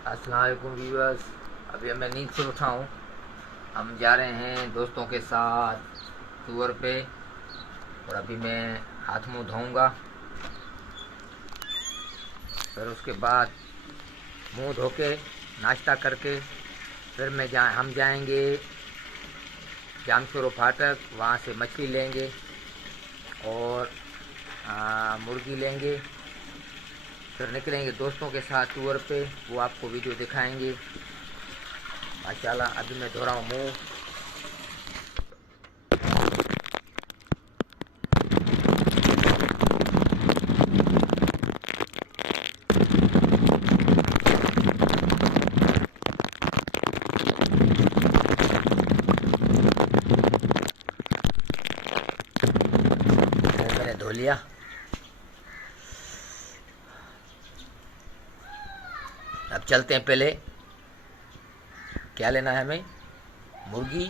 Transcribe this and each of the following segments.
अस्सलाम वालेकुम व्यूअर्स। अभी मैं नींद से उठा हूँ। हम जा रहे हैं दोस्तों के साथ टूर पे और अभी मैं हाथ मुंह धोऊंगा, फिर उसके बाद मुंह धो के नाश्ता करके फिर हम जाएंगे जामशोरो फाटक। वहाँ से मछली लेंगे और मुर्गी लेंगे, फिर निकलेंगे दोस्तों के साथ टूर पे। वो आपको वीडियो दिखाएंगे। माशाल्लाह अभी मैं धो रहा हूँ मुँह। मैंने धो लिया। अब चलते हैं। पहले क्या लेना है हमें? मुर्गी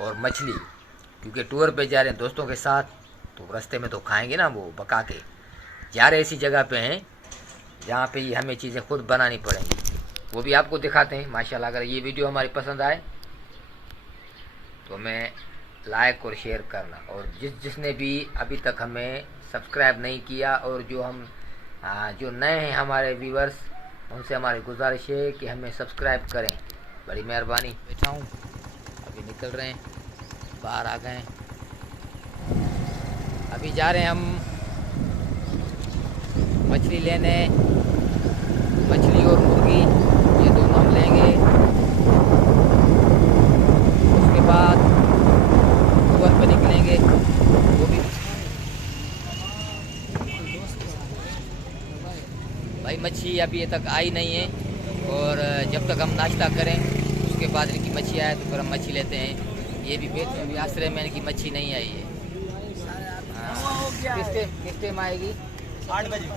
और मछली, क्योंकि टूर पे जा रहे हैं दोस्तों के साथ, तो रास्ते में तो खाएंगे ना। वो पका के जा रहे ऐसी जगह पे हैं जहाँ पे ये हमें चीज़ें खुद बनानी पड़ेंगी। वो भी आपको दिखाते हैं माशाल्लाह। अगर ये वीडियो हमारी पसंद आए तो हमें लाइक और शेयर करना, और जिसने भी अभी तक हमें सब्सक्राइब नहीं किया और जो नए हैं हमारे व्यूवर्स, उनसे हमारी गुजारिश है कि हमें सब्सक्राइब करें, बड़ी मेहरबानी। बैठा हूँ, अभी निकल रहे हैं, बाहर आ गए। अभी जा रहे हैं हम मछली लेने। मछली और मुर्गी ये दोनों हम लेंगे। उसके बाद टूर पर निकलेंगे। वो भी भाई मच्छी अभी तक आई नहीं है, और जब तक हम नाश्ता करें उसके बाद इनकी मच्छी आए तो फिर हम मच्छी लेते हैं। ये भी पेट में भी आश्रय में इनकी मच्छी नहीं आई है। किस टाइम आएगी? 8 बजे।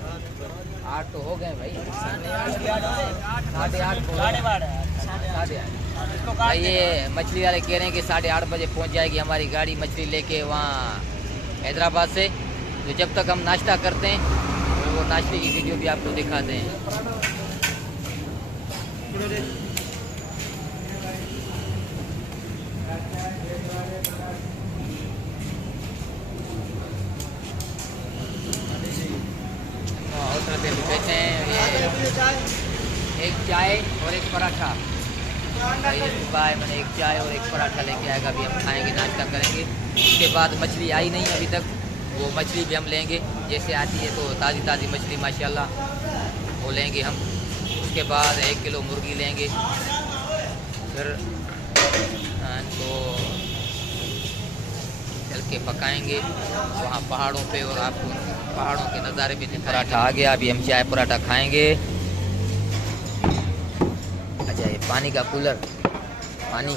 8 तो हो गए भाई, 8:30 भाई। ये मछली वाले कह रहे हैं कि 8:30 बजे पहुंच जाएगी हमारी गाड़ी मछली लेके वहाँ हैदराबाद से। तो जब तक हम नाश्ता करते हैं वो नाश्ते की वीडियो भी आपको दिखाते हैं। होटल पे बैठे हैं। एक चाय और एक पराठा। भाई मैंने एक चाय और एक पराठा लेके आएगा। अभी हम खाएंगे, नाश्ता करेंगे। उसके बाद मछली आई नहीं अभी तक, वो मछली भी हम लेंगे। जैसे आती है तो ताज़ी ताज़ी मछली माशाल्लाह वो लेंगे हम। उसके बाद 1 किलो मुर्गी लेंगे, फिर इनको चल के पकाएंगे वहाँ पहाड़ों पे, और आपको पहाड़ों के नज़ारे भी दिखाएंगे। पराठा आ गया, अभी हम चाय पराठा खाएंगे। अच्छा, ये पानी का कूलर, पानी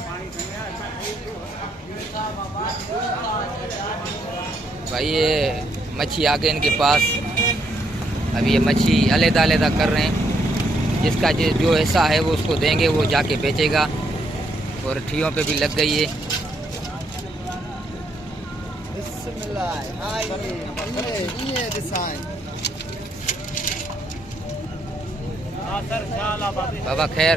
भाई। ये मच्छी आ गए इनके पास। अभी ये मच्छी अलग-अलग कर रहे हैं। जिसका जो हिस्सा है वो उसको देंगे, वो जाके बेचेगा। और ठियों पे भी लग गई है। बाबा खैर।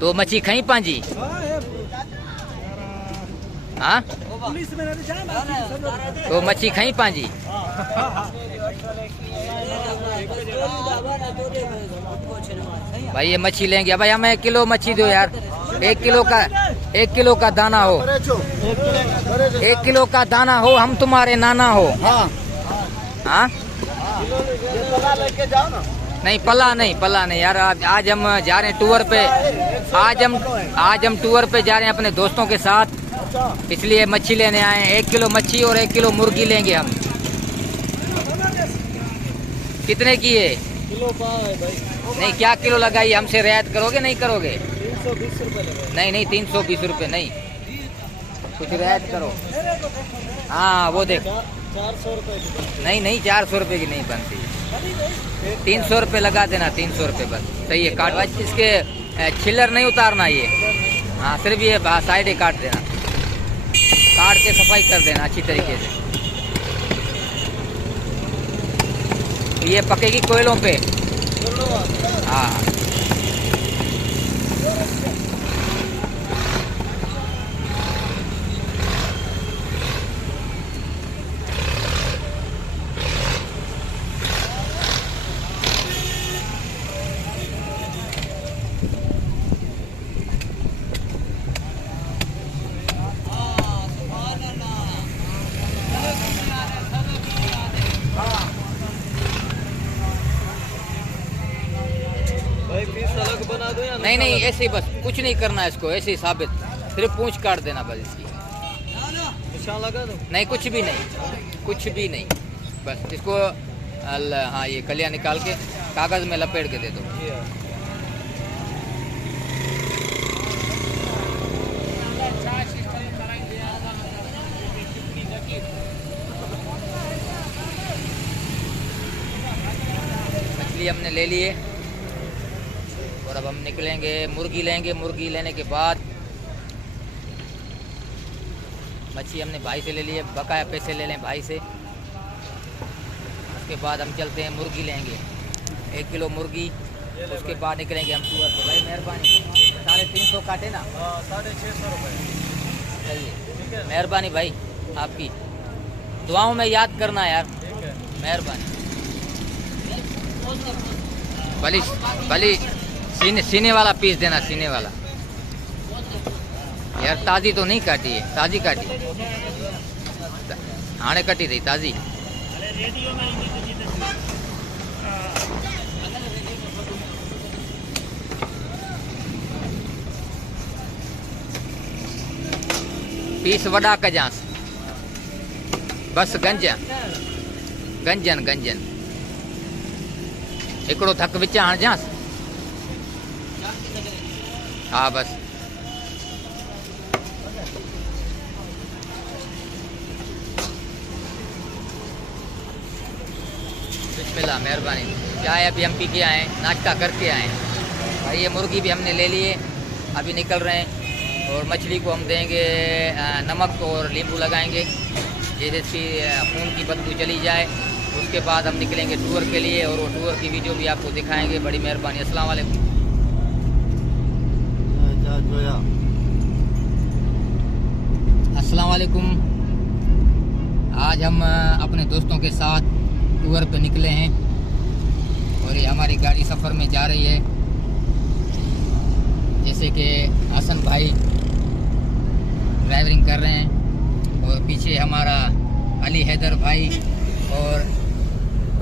तो मच्छी खई पांजी। हाँ तो मच्छी खई पांजी। भाई ये मच्छी लेंगे भाई। हमें 1 किलो मच्छी दो यार। 1 किलो का दाना हो। 1 किलो का दाना हो, हम तुम्हारे नाना हो। हाँ नहीं, पला नहीं यार। आज हम जा रहे हैं टूर पे। आज हम टूर पे जा रहे हैं अपने दोस्तों के साथ, इसलिए मच्छी लेने आए हैं। 1 किलो मच्छी और 1 किलो मुर्गी लेंगे हम। कितने की है? किलो पाव है भाई। नहीं, क्या किलो लगाई? हमसे रियायत करोगे नहीं करोगे? 320 रुपये लगा। नहीं 320 रुपये नहीं, कुछ रियायत करो। हाँ वो देख, 400 रुपये। नहीं 400 रुपये की नहीं बनती। 300 रुपये लगा देना, 300 रुपये बस। सही है। काट इसके छिल्लर नहीं उतारना ये। हाँ सिर्फ ये साइड ही काट देना, काट के सफाई कर देना अच्छी तरीके से। ये पकेगी कोयलों पे। हाँ भाई पीस अलग बना दो या नहीं नहीं, ऐसे ही बस, कुछ नहीं करना है इसको, ऐसे ही साबित, सिर्फ पूंछ काट देना बस इसकी। निशान लगा दो। नहीं कुछ भी नहीं, कुछ भी नहीं, बस इसको हाँ ये कलियाँ निकाल के कागज़ में लपेट के दे दो। मछली हमने ले लिए और अब हम निकलेंगे, मुर्गी लेंगे। मुर्गी लेने के बाद मच्छी हमने भाई से ले लिए, बकाया पैसे ले लें भाई से। उसके बाद हम चलते हैं मुर्गी लेंगे, 1 किलो मुर्गी। उसके बाद निकलेंगे हम टूर पर। भाई मेहरबानी, 350 काटे ना। 650 रुपये। सही है, मेहरबानी भाई आपकी, दुआओं में याद करना यार, मेहरबानी। भली सीने वाला पीस देना, सीने वाला यार। ताज़ी तो नहीं काटी है, ताज़ी काटी, हाणे कटी थी ताज़ी। पीस वॾा कजांसि, बस गंजन हिकिड़ो थक विच हणजांसि। हाँ बस बिस्मिल्लाह, मेहरबानी। चाय अभी हम पी के आए, नाश्ता करके आए भाई। ये मुर्गी भी हमने ले लिए, अभी निकल रहे हैं। और मछली को हम देंगे नमक और नींबू लगाएंगे, जिससे इसकी खून की बदबू चली जाए। उसके बाद हम निकलेंगे टूर के लिए, और वो टूर की वीडियो भी आपको दिखाएंगे। बड़ी मेहरबानी। अस्सलाम वालेकुम। अस्सलाम वालेकुम। आज हम अपने दोस्तों के साथ टूर पे निकले हैं और ये हमारी गाड़ी सफ़र में जा रही है। जैसे कि हसन भाई ड्राइवरिंग कर रहे हैं और पीछे हमारा अली हैदर भाई, और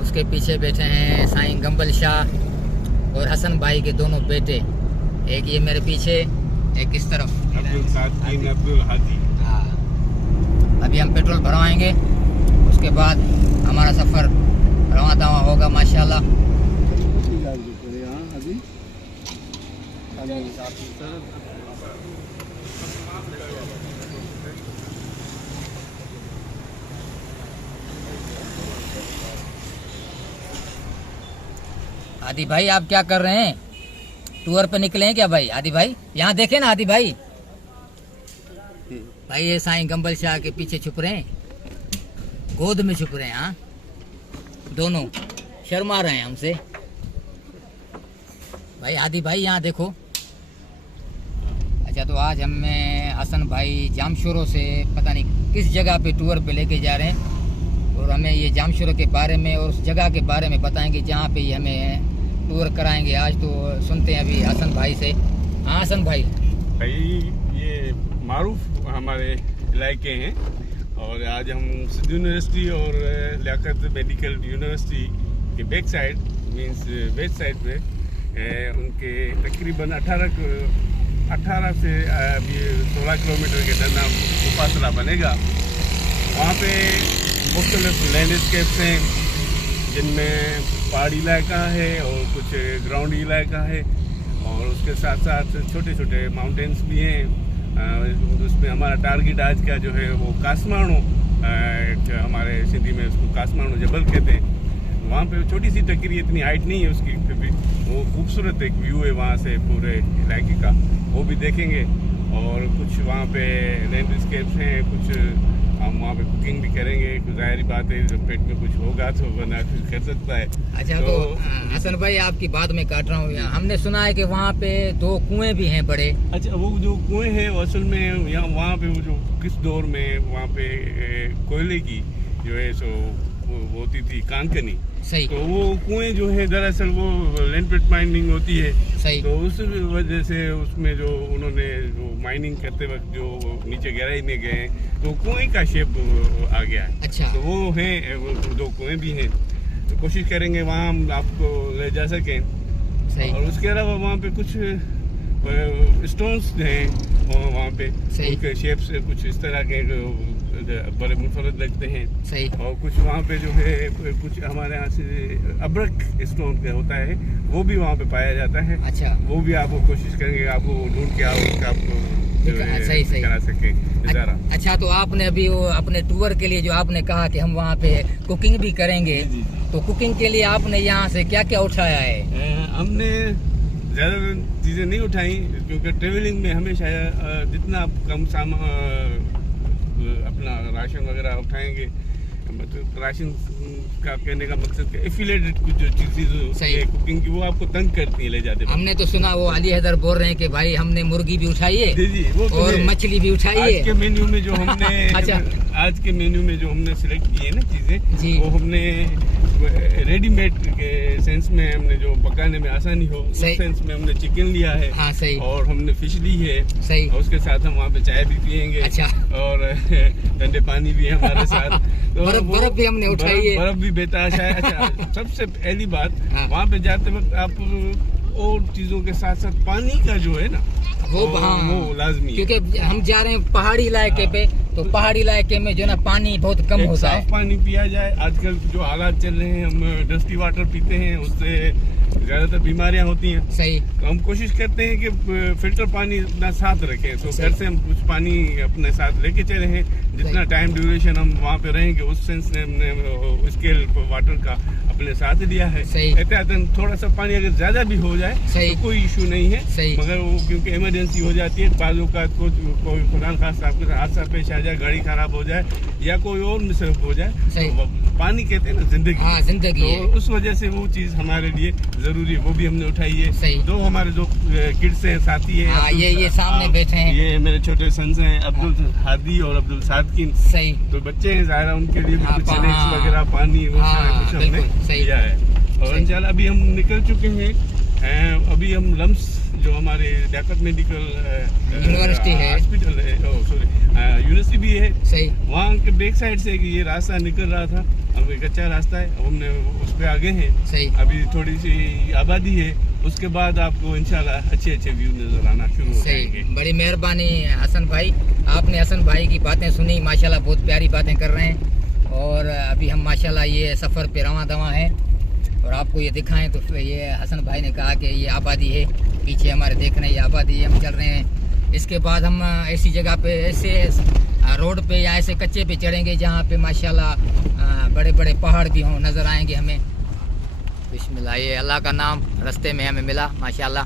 उसके पीछे बैठे हैं साईं गंबल शाह और हसन भाई के दोनों बेटे। एक ये मेरे पीछे, एक इस तरफ अब्दुल हादी। हाँ, अभी हम पेट्रोल भरवाएंगे, उसके बाद हमारा सफ़र रवां दवा होगा माशाल्लाह। आदि भाई आप क्या कर रहे हैं? टूर पे निकले हैं क्या भाई? आदि भाई यहाँ देखे ना, आदि भाई। भाई ये साईं गंबल शाह के पीछे छुप रहे हैं, गोद में छुप रहे हैं। हाँ, दोनों शर्मा रहे हैं हमसे। भाई आदि भाई यहाँ देखो। अच्छा, तो आज हमें हसन भाई जामशोरों से पता नहीं किस जगह पे टूर पे लेके जा रहे हैं, और हमें ये जामशोरों के बारे में और उस जगह के बारे में बताएंगे जहाँ पे ये हमें टूर कराएंगे आज। तो सुनते हैं अभी हसन भाई से। हाँ हसन भाई। ये मारूफ हमारे इलाके हैं, और आज हम सिंधु यूनिवर्सिटी और लियाकत मेडिकल यूनिवर्सिटी के back side means west side पे उनके तकरीबन 18 से अभी 16 किलोमीटर के दरमियान मुफासला बनेगा। वहाँ पे मुख्तलिफ लैंडस्केप्स हैं, जिनमें पहाड़ी इलाका है और कुछ ग्राउंड इलाका है, और उसके साथ साथ छोटे छोटे माउंटेन्स भी हैं। उसमें हमारा टारगेट आज का जो है वो कासमाणो, हमारे सिंधी में उसको कासमाणो जबल कहते हैं। वहाँ पे छोटी सी टकरी, इतनी हाइट नहीं है उसकी, फिर भी वो खूबसूरत एक व्यू है वहाँ से पूरे इलाके का, वो भी देखेंगे। और कुछ वहाँ पे लैंडस्केप्स हैं, कुछ हम वहाँ पे कुकिंग भी करेंगे। कुछ ज़ाहिर बात है जब पेट में कुछ होगा तो बना कुछ कर सकता है। अच्छा तो हसन भाई आपकी बात में काट रहा हूँ, हमने सुना है कि वहाँ पे 2 कुएं भी हैं बड़े। अच्छा, वो जो कुएं हैं वो असल में यहाँ वहाँ पे वो जो किस दौर में वहाँ पे कोयले की जो है सो वो होती थी कानकनी। सही। तो वो कुएं जो है दरअसल वो लैंड पिट माइनिंग होती है। सही। तो उस वजह से उसमें जो उन्होंने जो माइनिंग करते वक्त जो नीचे गहराई में गए तो कुएं का शेप आ गया है। अच्छा। तो वो हैं, वो 2 कुएं भी हैं। तो कोशिश करेंगे वहाँ हम आपको ले जा सकें। सही। और उसके अलावा वहाँ पे कुछ स्टोन्स हैं वहाँ पे, उनके शेप से कुछ इस तरह के बड़े मुनफरद लगते हैं। सही। और कुछ वहाँ पे जो है कुछ हमारे यहाँ से अब्रक स्टोन का होता है वो भी वहाँ पे पाया जाता है। अच्छा। वो भी आपको कोशिश करेंगे आपको ढूंढ के आपको सही सही करा सके इजारा। अच्छा तो आपने अभी वो अपने टूर के लिए जो आपने कहा कि हम वहाँ पे कुकिंग भी करेंगे, तो कुकिंग के लिए आपने यहाँ से क्या क्या उठाया है? हमने ज़्यादा चीज़ें नहीं उठाई क्योंकि ट्रेवलिंग में हमेशा जितना आप कम सामान अपना राशन वगैरह उठाएंगे, मतलब राशन का कहने का मकसद एफिलेटेड कुछ जो चीज़ें कुकिंग की वो आपको तंग करती है ले जाते। हमने तो सुना वो अली हैदर बोल रहे हैं कि भाई हमने मुर्गी भी उठाई है। जी वो तो और मछली भी उठाई है। आज के मेन्यू में जो हमने अच्छा। आज के मेन्यू में जो हमने सिलेक्ट किए ना चीज़ें वो हमने रेडीमेड के सेंस में हमने जो पकाने में आसानी हो उस सेंस में हमने चिकन लिया है। हाँ, सही। और हमने फिश ली है। सही। और उसके साथ हम वहाँ पे चाय भी पियेंगे। अच्छा। और ठंडे पानी भी है हमारे साथ। तो बर्फ भी हमने उठाई है। बर्फ भी बेताश है। अच्छा, सबसे पहली बात वहाँ पे जाते वक्त आप और चीजों के साथ साथ पानी का जो है ना वो लाजमी है। क्योंकि हम जा रहे हैं पहाड़ी इलाके पे, तो पहाड़ी इलाके में जो ना पानी बहुत कम होता है। साफ पानी पिया जाए। आजकल जो हालात चल रहे हैं हम डस्टी वाटर पीते हैं, उससे ज्यादातर बीमारियां होती हैं। सही। तो हम कोशिश करते हैं कि फिल्टर पानी अपना साथ रखें। तो घर से हम कुछ पानी अपने साथ लेके चले हैं। जितना टाइम ड्यूरेशन हम वहाँ पे रहेंगे उस सेंस में हमने स्केल वाटर का अपने साथ लिया है। एहतियातन थोड़ा सा पानी अगर ज्यादा भी हो जाए तो कोई इशू नहीं है। मगर वो क्योंकि इमरजेंसी हो जाती है, बाजू का कोई खुदा खास आपके हादसा पेश आ जाए, गाड़ी खराब हो जाए या कोई और मिसरफ हो जाए, तो पानी कहते हैं ना जिंदगी। हाँ, जिंदगी। तो उस वजह से वो चीज हमारे लिए जरूरी है, वो भी हमने उठाई है। 2 हमारे जो किड्स हैं, साथी है, ये सामने बैठे हैं, ये मेरे छोटे सन्स हैं अब्दुल हादी और अब्दुल सादकिन। सही। तो बच्चे हैं ज़ाहिर, उनके लिए भी कुछ स्नैक्स वगैरह पानी वो कुछ हमने दिया है। और इंशाल्लाह अभी हम निकल चुके हैं। अभी हम लम्स जो हमारे लियाकत मेडिकल यूनिवर्सिटी है, हॉस्पिटल है, सॉरी यूनिवर्सिटी भी है। सही। वहाँ के बैक साइड से ये रास्ता निकल रहा था, अब एक अच्छा रास्ता है, हमने उस पे आगे हैं। सही। अभी थोड़ी सी आबादी है, उसके बाद आपको इंशाल्लाह अच्छे व्यू नजर आना शुरू हो जाएंगे। बड़ी मेहरबानी हसन भाई, आपने हसन भाई की बातें सुनी, माशाल्लाह बहुत प्यारी बातें कर रहे हैं। और अभी हम माशाल्लाह ये सफ़र पे रवां दवा हैं और आपको ये दिखाएं तो ये हसन भाई ने कहा कि ये आबादी है, पीछे हमारे देख रहे हैं ये आबादी है, हम चल रहे हैं। इसके बाद हम ऐसी जगह पे ऐसे रोड पे या ऐसे कच्चे पे चढ़ेंगे जहाँ पे माशाल्लाह बड़े बड़े पहाड़ भी हों नज़र आएंगे हमें। बिस्मिल्लाह, ये अल्लाह का नाम रास्ते में हमें मिला माशाल्लाह।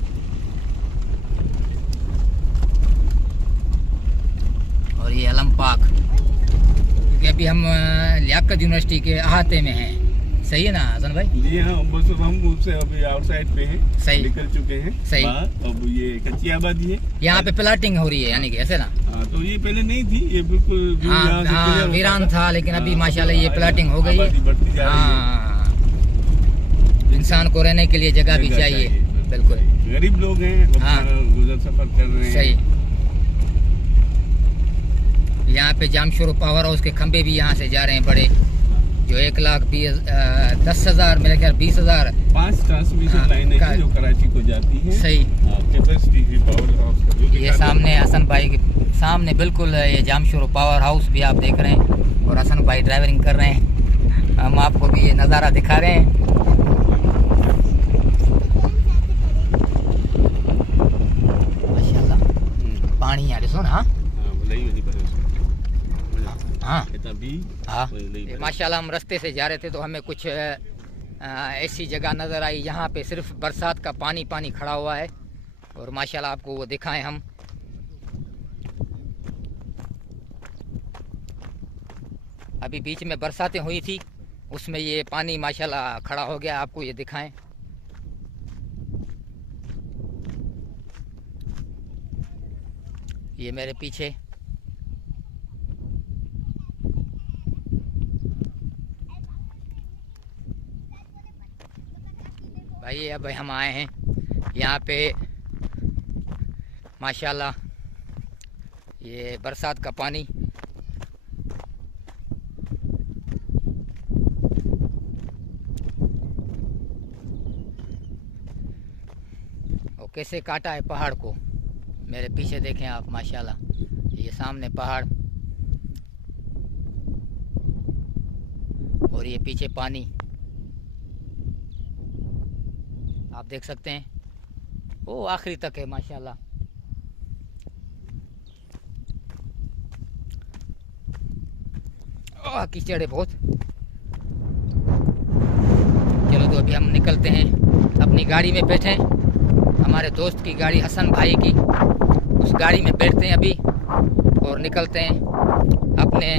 और ये अलम पाक, क्योंकि अभी हम लियाकत यूनिवर्सिटी के अहाते में हैं। सही है ना हसन भाई? जी हाँ, बस हम उससे अभी आउटसाइड पे हैं। सही। निकल चुके हैं। सही। अब ये कच्ची आबादी है, यहाँ पे प्लाटिंग हो रही है, यानी कि ऐसे ना। तो ये पहले नहीं थी, ये बिल्कुल वीरान था, लेकिन अभी माशाल्लाह ये प्लाटिंग हो गई है। इंसान को रहने के लिए जगह भी चाहिए। बिल्कुल, गरीब लोग हैं, गुजर सफर कर रहे हैं। सही। यहाँ पे जामशोर पावर हाउस के खंबे भी यहाँ से जा रहे हैं बड़े, जो 1,10,000 मेरे ख्याल 20,000 5 ट्रांसमिशन लाइनें जो कराची को जाती हैं। सही। कैपेसिटी पावर हाउस ये सामने हसन भाई के सामने बिल्कुल ये जामशोर पावर हाउस भी आप देख रहे हैं और हसन भाई ड्राइविंग कर रहे हैं। हम आपको भी ये नज़ारा दिखा रहे हैं। माशाल्लाह पानी यार सुन। हाँ माशाल्लाह, हम रास्ते से जा रहे थे तो हमें कुछ ऐसी जगह नज़र आई यहाँ पे सिर्फ बरसात का पानी खड़ा हुआ है। और माशाल्लाह आपको वो दिखाएं हम, अभी बीच में बरसातें हुई थी, उसमें ये पानी माशाल्लाह खड़ा हो गया। आपको ये दिखाएं, ये मेरे पीछे भाई अब हम आए हैं यहाँ पे माशाल्लाह, ये बरसात का पानी और कैसे काटा है पहाड़ को। मेरे पीछे देखें आप माशाल्लाह, ये सामने पहाड़ और ये पीछे पानी आप देख सकते हैं, वो आखिरी तक है माशाल्लाह। कीचड़ है बहुत। चलो तो अभी हम निकलते हैं, अपनी गाड़ी में बैठे, हमारे दोस्त की गाड़ी, हसन भाई की, उस गाड़ी में बैठते हैं अभी और निकलते हैं अपने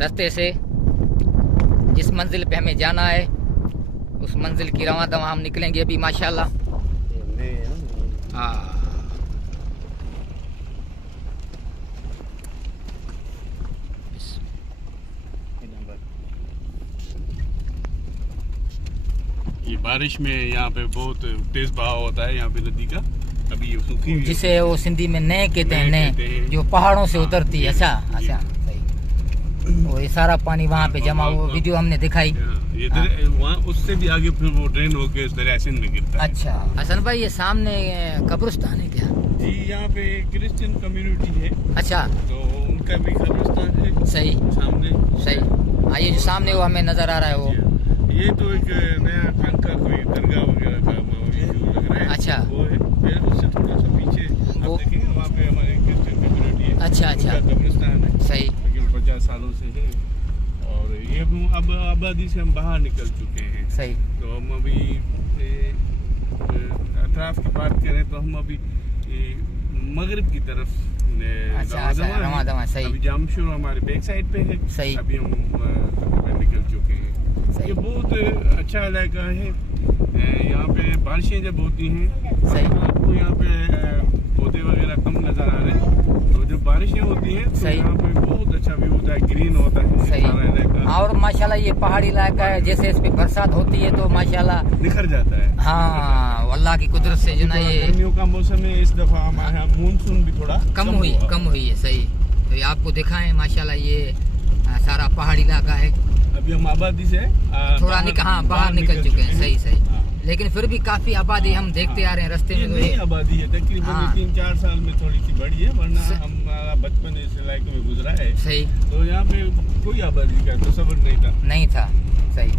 रास्ते से। जिस मंजिल पे हमें जाना है उस मंजिल की रवां दवा हम निकलेंगे अभी माशाल्लाह। हाँ ये बारिश में यहाँ पे बहुत तेज बहाव होता है यहाँ पे नदी का। अभी ये सूखी हुई है, जिसे वो सिंधी में नए कहते हैं, नए जो पहाड़ों से उतरती है। अच्छा अच्छा, सही। वो ये सारा पानी वहाँ पे जमा, वो वीडियो हमने दिखाई। ये वहाँ उससे भी आगे फिर वो ड्रेन होके दरिया सिंध में गिरता है। अच्छा हसन भाई, ये सामने कब्रिस्तान है क्या? जी, यहाँ पे क्रिश्चियन कम्युनिटी है। अच्छा, तो उनका भी कब्रिस्तान है सही सामने। सही। हाँ, ये जो सामने वो हमें नजर आ रहा है, वो ये तो एक नया खानका कोई दरगाह वगैरह का लग रहा है। अच्छा, वो है। फिर उससे थोड़ा सा पीछे वो आप देखेंगे, वहाँ पे हमारे क्रिश्चियन कम्युनिटी है। अच्छा अच्छा, उनका कब्रिस्तान है, सही। लेकिन 50 सालों से है। और ये अब आबादी से हम बाहर निकल चुके हैं। सही। तो हम अभी अतराफ की बात करें तो हम अभी मगरिब की तरफ अच्छा रवां दवा, सही। अभी जामशोर हमारे बैक साइड पे है। सही। अभी हम निकल चुके हैं। सही। ये बहुत अच्छा इलाका है। यहाँ पे बारिशें जब होती हैं, सही। आपको यहाँ पे पौधे वगैरह कम नजर आ रहे हैं। तो जब बारिशें होती हैं तो सही। यहाँ पे बहुत अच्छा व्यू होता है, ग्रीन होता है सही। सारा इलाका। और माशाल्लाह ये पहाड़ी इलाका है, जैसे इस पे बरसात होती है तो माशाल्लाह निखर जाता है। हाँ, अल्लाह की कुदरत से जो ना ये गर्मियों का मौसम है, इस दफा हमारे यहाँ मानसून भी थोड़ा कम हुई है। सही। तो ये आपको दिखाएं माशाल्लाह, ये सारा पहाड़ी इलाका है। अभी हम आबादी से थोड़ा बाहर निकल चुके हैं। सही सही। हाँ। लेकिन फिर भी काफी आबादी हम देखते आ रहे हैं रास्ते ये में। नई आबादी है, तकरीबन हाँ। 3-4 साल में थोड़ी सी बढ़ी है, वरना हमारा बचपन इस इलाके में गुजरा है। सही। तो यहाँ पे कोई आबादी का तस्वर नहीं था। सही।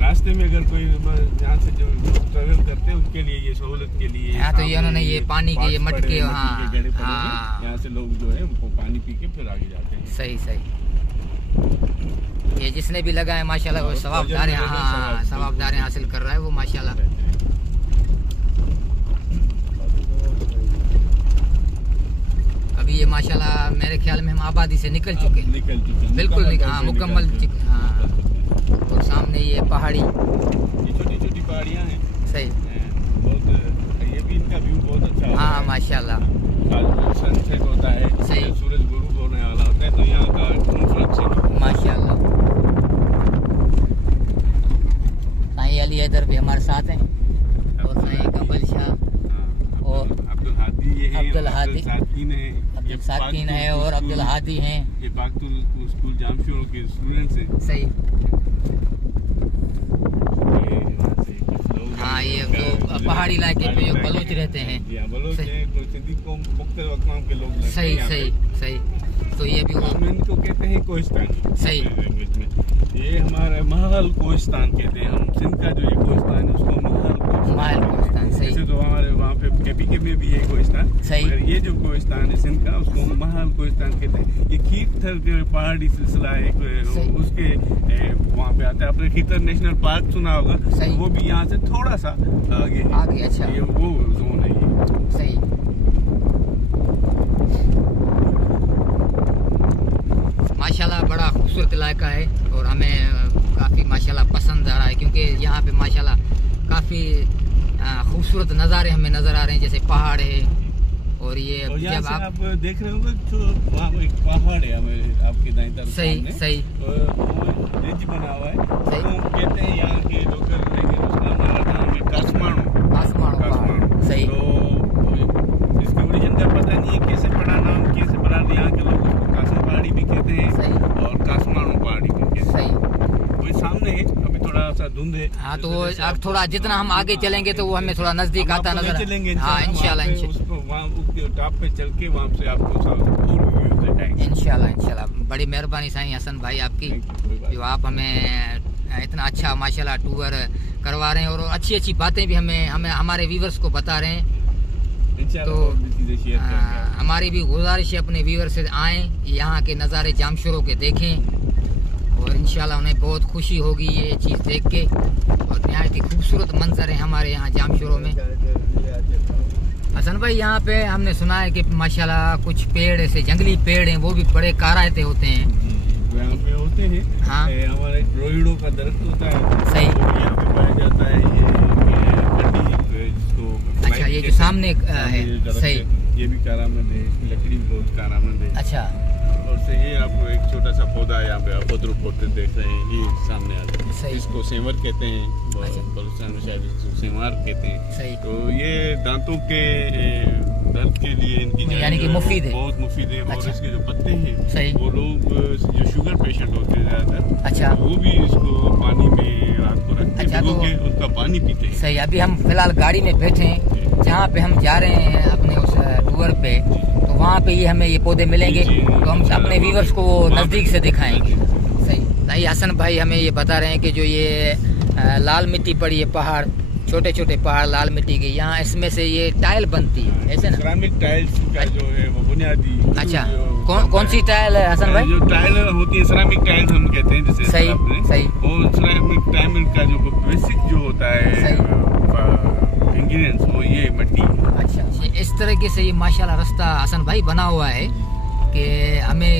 रास्ते में अगर कोई यहाँ से जो ट्रेवल करते हैं उनके लिए ये सहूलत के लिए हाँ, तो ये उन्होंने ये पानी के ये मटके, हाँ हाँ, यहाँ से लोग जो है उनको पानी पी के फिर आगे जाते हैं। सही सही। ये जिसने भी लगा है माशाल्लाह वो सवाबदार, हाँ सवाबदार हासिल कर रहा है वो माशाल्लाह। अभी ये माशाल्लाह मेरे ख्याल में हम आबादी से निकल चुके हैं। बिल्कुल हाँ, मुकम्मल। हाँ, और सामने ये पहाड़ी, ये छोटी छोटी पहाड़ियाँ हैं। सही। बहुत, ये भी इनका व्यू बहुत अच्छा होता हाँ है। माशाल्लाह। सनसेट होता है, सही। सूरज गुरूब होने वाला होता है, तो यहाँ का रिफ्लेक्शन माशाल्लाह। साईं अली इधर भी हमारे साथ हैं, और साईं कमल शाह और अब्दुल हादी, ये है अब्दुल हादी, साकिन है, अब्दुल साकिन है और अब्दुल हादी हैं। ये पाकतुल स्कूल जामशोर के स्टूडेंट्स हैं। सही। लोग हाँ, ये वो पहाड़ी इलाके पे जो बलोच रहते हैं। बलोच हैं, तो सिंधी कौम मुख्तलिफ अक़वाम के लोग रहते हैं सही यहाँ पे। सही सही। तो ये भी वो हम इनको कहते हैं कोहिस्तानी। सही। लैंग्वेज में ये हमारे महल कोहिस्तान कहते हैं। हम सिंध का जो ये कोहिस्तान है उसको महल कोहिस्तान। सही। जैसे तो हमारे वहाँ पे केपीके में भी है कोहिस्तान। सही। मगर ये जो कोहिस्तान है सिंध का, उसको हम महल कोहिस्तान कहते हैं। ये खीर के पहाड़ी सिलसिला है, उसके वहाँ पे आता है। आपने खीतर नेशनल पार्क सुना होगा, वो भी यहाँ से थोड़ा सा आगे है। अच्छा, ये वो जोन है ये। सही। जायका है और हमें काफ़ी माशाल्लाह पसंद आ रहा है, क्योंकि यहाँ पे माशाल्लाह काफ़ी खूबसूरत नज़ारे हमें नज़र आ रहे हैं, जैसे पहाड़ है और ये और यहाँ जब से आप देख रहे होंगे जो वहाँ एक पहाड़ है हमें आपके दाईं तरफ सही सही रिज बना हुआ है, सही। तो कहते हैं यहाँ के लोकल उसका नाम है कासमाणु। कासमाणु सही। तो इसके ओरिजिन का पता नहीं है, कैसे पड़ा नाम, कैसे पड़ा, यहाँ के लोग उसको कासम पहाड़ी भी कहते हैं सही और कासमाणु पहाड़ी भी कहते हैं। सही। वही सामने है, अभी थोड़ा सा धुंध है। हाँ तो वो अब थोड़ा जितना हम आगे चलेंगे तो वो हमें थोड़ा नज़दीक आता नजर चलेंगे हाँ इंशाल्लाह वहाँ टॉप पे चल के वहाँ से आपको पूर्ण व्यू दिखाएंगे इंशाल्लाह। बड़ी मेहरबानी साईं हसन भाई आपकी, जो आप हमें इतना अच्छा माशाल्लाह टूर करवा रहे हैं और अच्छी अच्छी बातें भी हमें हमारे व्यूवर्स को बता रहे हैं। तो हमारी भी गुजारिश है अपने व्यूवर से आएँ, यहाँ के नज़ारे जामशोरों के देखें और इंशाल्लाह उन्हें बहुत खुशी होगी ये चीज़ देख के। और यहाँ की खूबसूरत मंजर है हमारे यहाँ जामशोरों में। हसन भाई यहाँ पे हमने सुना है कि माशाल्लाह कुछ पेड़ ऐसे जंगली पेड़ हैं, वो भी बड़े कारायते होते हैं। यहाँ पे होते हैं। हाँ हमारे रोहिड़ों का दरख्त होता है सही। तो यहाँ पे पाया जाता है ये जिसको अच्छा ये जो सामने है सही, ये भी कारामंद है, इसकी लकड़ी बहुत कारामंद है। अच्छा और से ये आपको एक छोटा सा पौधा यहाँ पे आप उधर ऊपर देख रहे हैं, ये सामने आ रहा है, सही। इसको सेंवर कहते हैं, अच्छा। बलूचिस्तान में शायद इसको सेंवार कहते हैं। सही। तो ये दांतों के दर्द के लिए इनकी यानी कि मुफीद है, बहुत मुफीद है। और अच्छा। इसके जो पत्ते हैं सही। वो लोग जो शुगर पेशेंट होते हैं ज़्यादातर, अच्छा वो भी इसको पानी में रात को रखते अच्छा, हैं, भिगो तो- के उसका पानी पीते हैं। सही। अभी हम फिलहाल गाड़ी में बैठे हैं, जहाँ पे हम जा रहे हैं अपने उस टूर पे, तो वहाँ पे ये हमें ये पौधे मिलेंगे, जी, तो हम अपने व्यूवर्स को वो वहाँ नज़दीक पे- से दिखाएंगे। सही। नहीं हसन भाई हमें ये बता रहे हैं कि जो ये लाल मिट्टी पड़ी है पहाड़, छोटे छोटे पहाड़ लाल मिट्टी के, यहाँ इसमें से ये टाइल बनती है ऐसे ना? सिरामिक टाइल्स का जो है वो बुनियादी अच्छा जो कौन सी टाइल है हसन भाई? जो टाइल होती है सिरामिक टाइल्स हम कहते हैं, जैसे सही, आपने, सही। वो सिरामिक टाइल का जो बेसिक जो होता है इंग्रेडिएंट्स वो ये मिट्टी। अच्छा इस तरीके से ये माशाल्लाह रास्ता हसन भाई बना हुआ है कि हमें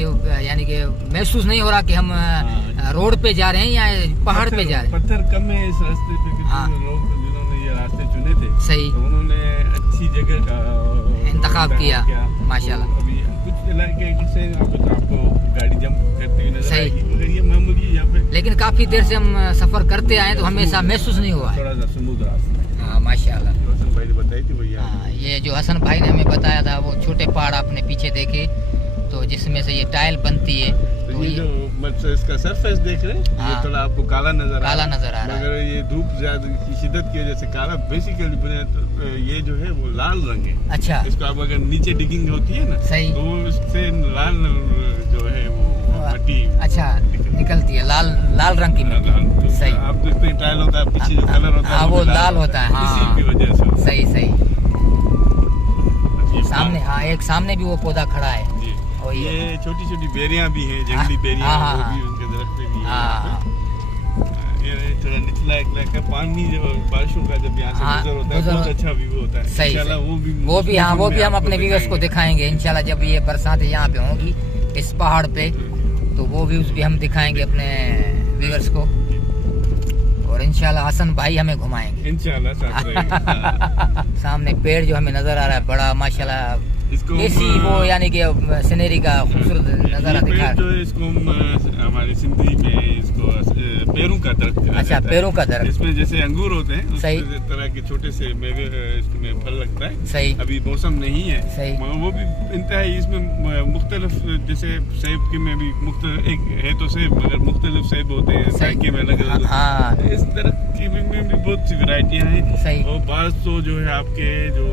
यानी कि महसूस नहीं हो रहा कि हम रोड पे जा रहे हैं या पहाड़ पे जा रहे हैं। पत्थर कम है इस रास्ते पे, क्योंकि हाँ। लोग जिन्होंने ये रास्ते चुने थे सही। तो उन्होंने अच्छी जगह का इंतखाब किया माशाल्लाह। तो अभी कुछ इलाके से आपको गाड़ी जंप करते हुए नजर सही। आएगी, मगर ये मामूली यहाँ पे लेकिन काफी देर से हम सफर करते आए तो हमें ऐसा महसूस नहीं हुआ है। थोड़ा सा स्मूथ रास्ता। हाँ माशाल्लाह। जो हसन भाई ने बताई थी वही हाँ, ये जो हसन भाई ने हमें बताया था वो छोटे पहाड़ आपने पीछे देखे, तो जिसमें से ये टाइल बनती है, तो ये जो मतलब इसका सरफेस देख रहे हैं हाँ। ये थोड़ा आपको काला नजर काला नजर आ रहा है। मगर ये धूप ज्यादा की शिद्दत की वजह से काला बेसिकली तो ये जो है वो लाल रंग है। अच्छा इसको आप अगर नीचे डिगिंग होती है ना सही। तो वो इससे लाल जो है वो मिट्टी अच्छा निकलती है, लाल रंग की मिट्टी। सही। आप देखते हैं टाइल होता है पीछे जो कलर होता है हाँ वो लाल होता है। इसी हाँ की वजह से सही सही। ये सामने हाँ एक सामने भी वो पौधा खड़ा है। जी। और ये छोटी छोटी बेरियां भी हैं, जंगली बेरियां, हाँ, वो हाँ, भी उनके दरख्त पे भी हैं। हाँ ये थोड़ा निचला इलाका, पानी जब बारिशों का जब यहाँ से हाँ, गुजर होता है गुजर- बहुत अच्छा व्यू होता है। सही इंशाल्लाह सही। वो भी हाँ वो भी हम आपको अपने व्यूअर्स को दिखाएंगे इंशाल्लाह, जब ये बरसात यहाँ पे होगी इस पहाड़ पे, तो वो व्यूज भी हम दिखाएंगे अपने व्यूअर्स को, और इंशाल्लाह हसन भाई हमें घुमाएंगे इंशाल्लाह साथ रहेंगे। सामने पेड़ जो हमें नजर आ रहा है बड़ा माशाल्लाह, इसको ऐसी वो यानी कि सिनेरी का खूबसूरत नजारा दिखा रहा जो है इसको हम हमारे सिंधी में इसको पेरू का दरख्त कहा अच्छा जाता है। पेड़ों का दरख्त। इसमें जैसे अंगूर होते हैं उस सही। तरह के छोटे से मेवे इसमें फल लगता है। सही अभी मौसम नहीं है सही। मगर वो भी इंतहाई इसमें मुख्तलिफ, जैसे सेब के में भी मुख्तलिफ एक है तो सेब, मगर मुख्तलिफ सेब होते हैं सही। के में अलग अलग। हाँ इस दरख्त की में भी बहुत सी वैरायटियां हैं। सही। और बाज़ तो जो है आपके जो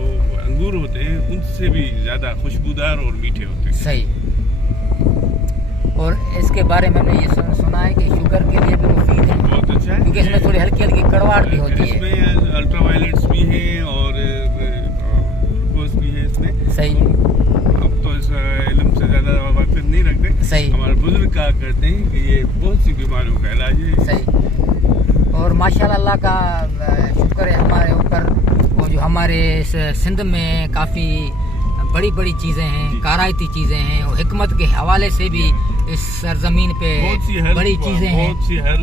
अंगूर होते हैं उनसे भी ज़्यादा खुशबूदार और मीठे होते हैं। सही। और इसके बारे में हमने ये सुना है कि शुगर के लिए भी मुफीद है, बहुत अच्छा है क्योंकि इसमें थोड़ी हल्की हल्की कड़वाहट भी होती है। इसमें अल्ट्रावायलेट्स भी हैं और ग्लूकोज भी है इसमें। सही अब तो इस इल्म से ज़्यादा वाकिफ नहीं रखते। सही। हमारे बुजुर्ग कहा करते हैं कि ये बहुत सी बीमारियों का इलाज है। सही। और माशाल्लाह अल्लाह का शुक्र है हमारे ऊपर, वो जो हमारे इस सिंध में काफ़ी बड़ी बड़ी चीजें हैं, जी। कारायती चीजें हैं, और हिकमत के हवाले से भी इस सरजमीन पे बहुत सी हर्ब बड़ी चीजें हैं। बहुत सी हर्ब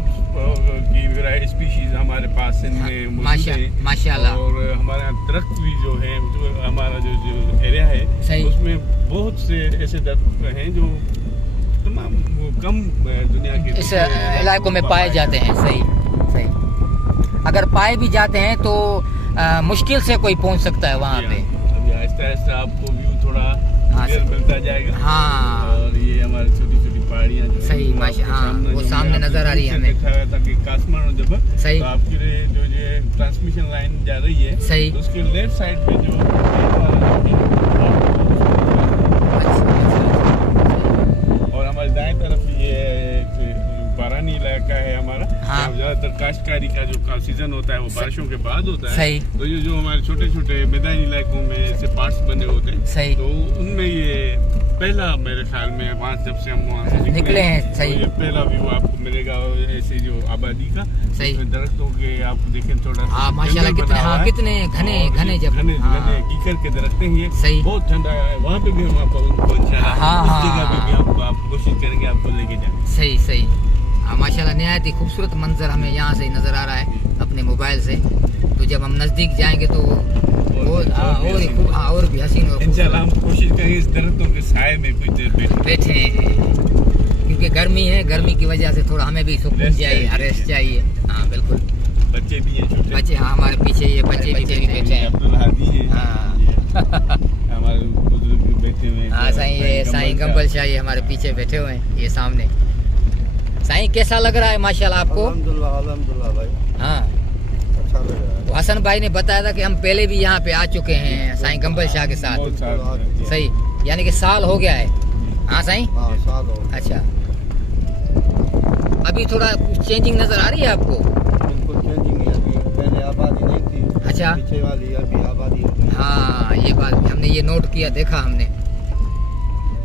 की स्पीशीज हमारे पास इनमें मौजूद हैं। माशाल्लाह। और हमारे यहाँ दरख्त भी जो है, जो हमारा जो एरिया है सही। उसमें बहुत से ऐसे दरख्त हैं जो तमाम वो कम दुनिया के इस इलाकों में पाए जाते हैं। सही सही। अगर पाए भी जाते हैं तो मुश्किल से कोई पहुंच सकता है वहाँ पे। अभी आहिस्ता आहिस्ता आपको व्यू थोड़ा हाँ, क्लियर मिलता जाएगा। हाँ। और ये हमारी छोटी छोटी पहाड़ियाँ जो सही, हैं, वो माशा- आपके हाँ, वो जो सामने मैंने नजर आ आपको रही है दूर से हमें। दिखाया था कि कासमान और जबल। सही। तो आपके लिए जो ये ट्रांसमिशन लाइन जा रही है, सही। तो उसके लेफ्ट साइड पे जो और हमारे दाएं तरफ ये बारानी इलाका है हमारा। हाँ। यहाँ ज्यादातर काश्तकारी का जो सीजन होता है वो बारिशों के बाद होता है। सही। तो ये जो हमारे छोटे छोटे मैदानी इलाकों में ऐसे पार्ट्स बने होते हैं, सही। तो उनमें ये पहला मेरे ख्याल में वहाँ जब से हम वहाँ से निकले हैं। सही। तो ये पहला व्यू आपको मिलेगा ऐसे जो आबादी का। सही। उसमें दरख्तों के आप देखें थोड़ा सा हाँ, माशाल्लाह, जंगल कितने बना हुआ हाँ है। कितने घने और घने ये जब घने हाँ। घने कीकर के दरख्त हैं ये। सही। बहुत ठंडा है वहाँ पे भी हम आपको इंशाल्लाह हाँ, उस हाँ, जगह पे भी आप कोशिश करेंगे आपको लेके जाएंगे। सही सही। हाँ, माशाल्लाह, निहायत ही खूबसूरत मंजर हमें यहाँ से नज़र आ रहा है अपने मोबाइल से। तो जब हम नज़दीक जाएंगे तो और भी हसीन और इंशाल्लाह हम कोशिश करेंगे इस दरख्तों के साए में कुछ देर बैठे हैं, क्योंकि गर्मी है, गर्मी की वजह से थोड़ा हमें भी सुकून रेस्ट चाहिए, चाहिए। रेस्ट चाहिए। हाँ बिल्कुल। बच्चे भी हैं छोटे। बच्चे हाँ हमारे पीछे ये बच्चे भी बैठे हैं। अब्दुल हादी हैं। हाँ। ये हमारे बुजुर्ग भी बैठे हुए हैं। हाँ साईं, ये साईं गंबल शाह ये हमारे पीछे बैठे हुए हैं, ये सामने। साईं कैसा लग रहा है माशाल्लाह आपको? अल्हम्दुलिल्लाह भाई, हाँ। अच्छा लग रहा है। तो हसन भाई ने बताया था कि हम पहले भी यहाँ पे आ चुके हैं साईं गंबल शाह के साथ। बहुत सारे। सही, यानी कि साल हो गया है। हाँ साईं। हाँ, साल हो गया। अच्छा, अभी थोड़ा कुछ चेंजिंग नजर आ रही है आपको? बिल्कुल चेंजिंग है। अभी पहले आबादी नहीं थी। अच्छा। पीछे वाली अभी आबादी हो गई। हाँ, ये बात भी हमने ये नोट किया, देखा हमने।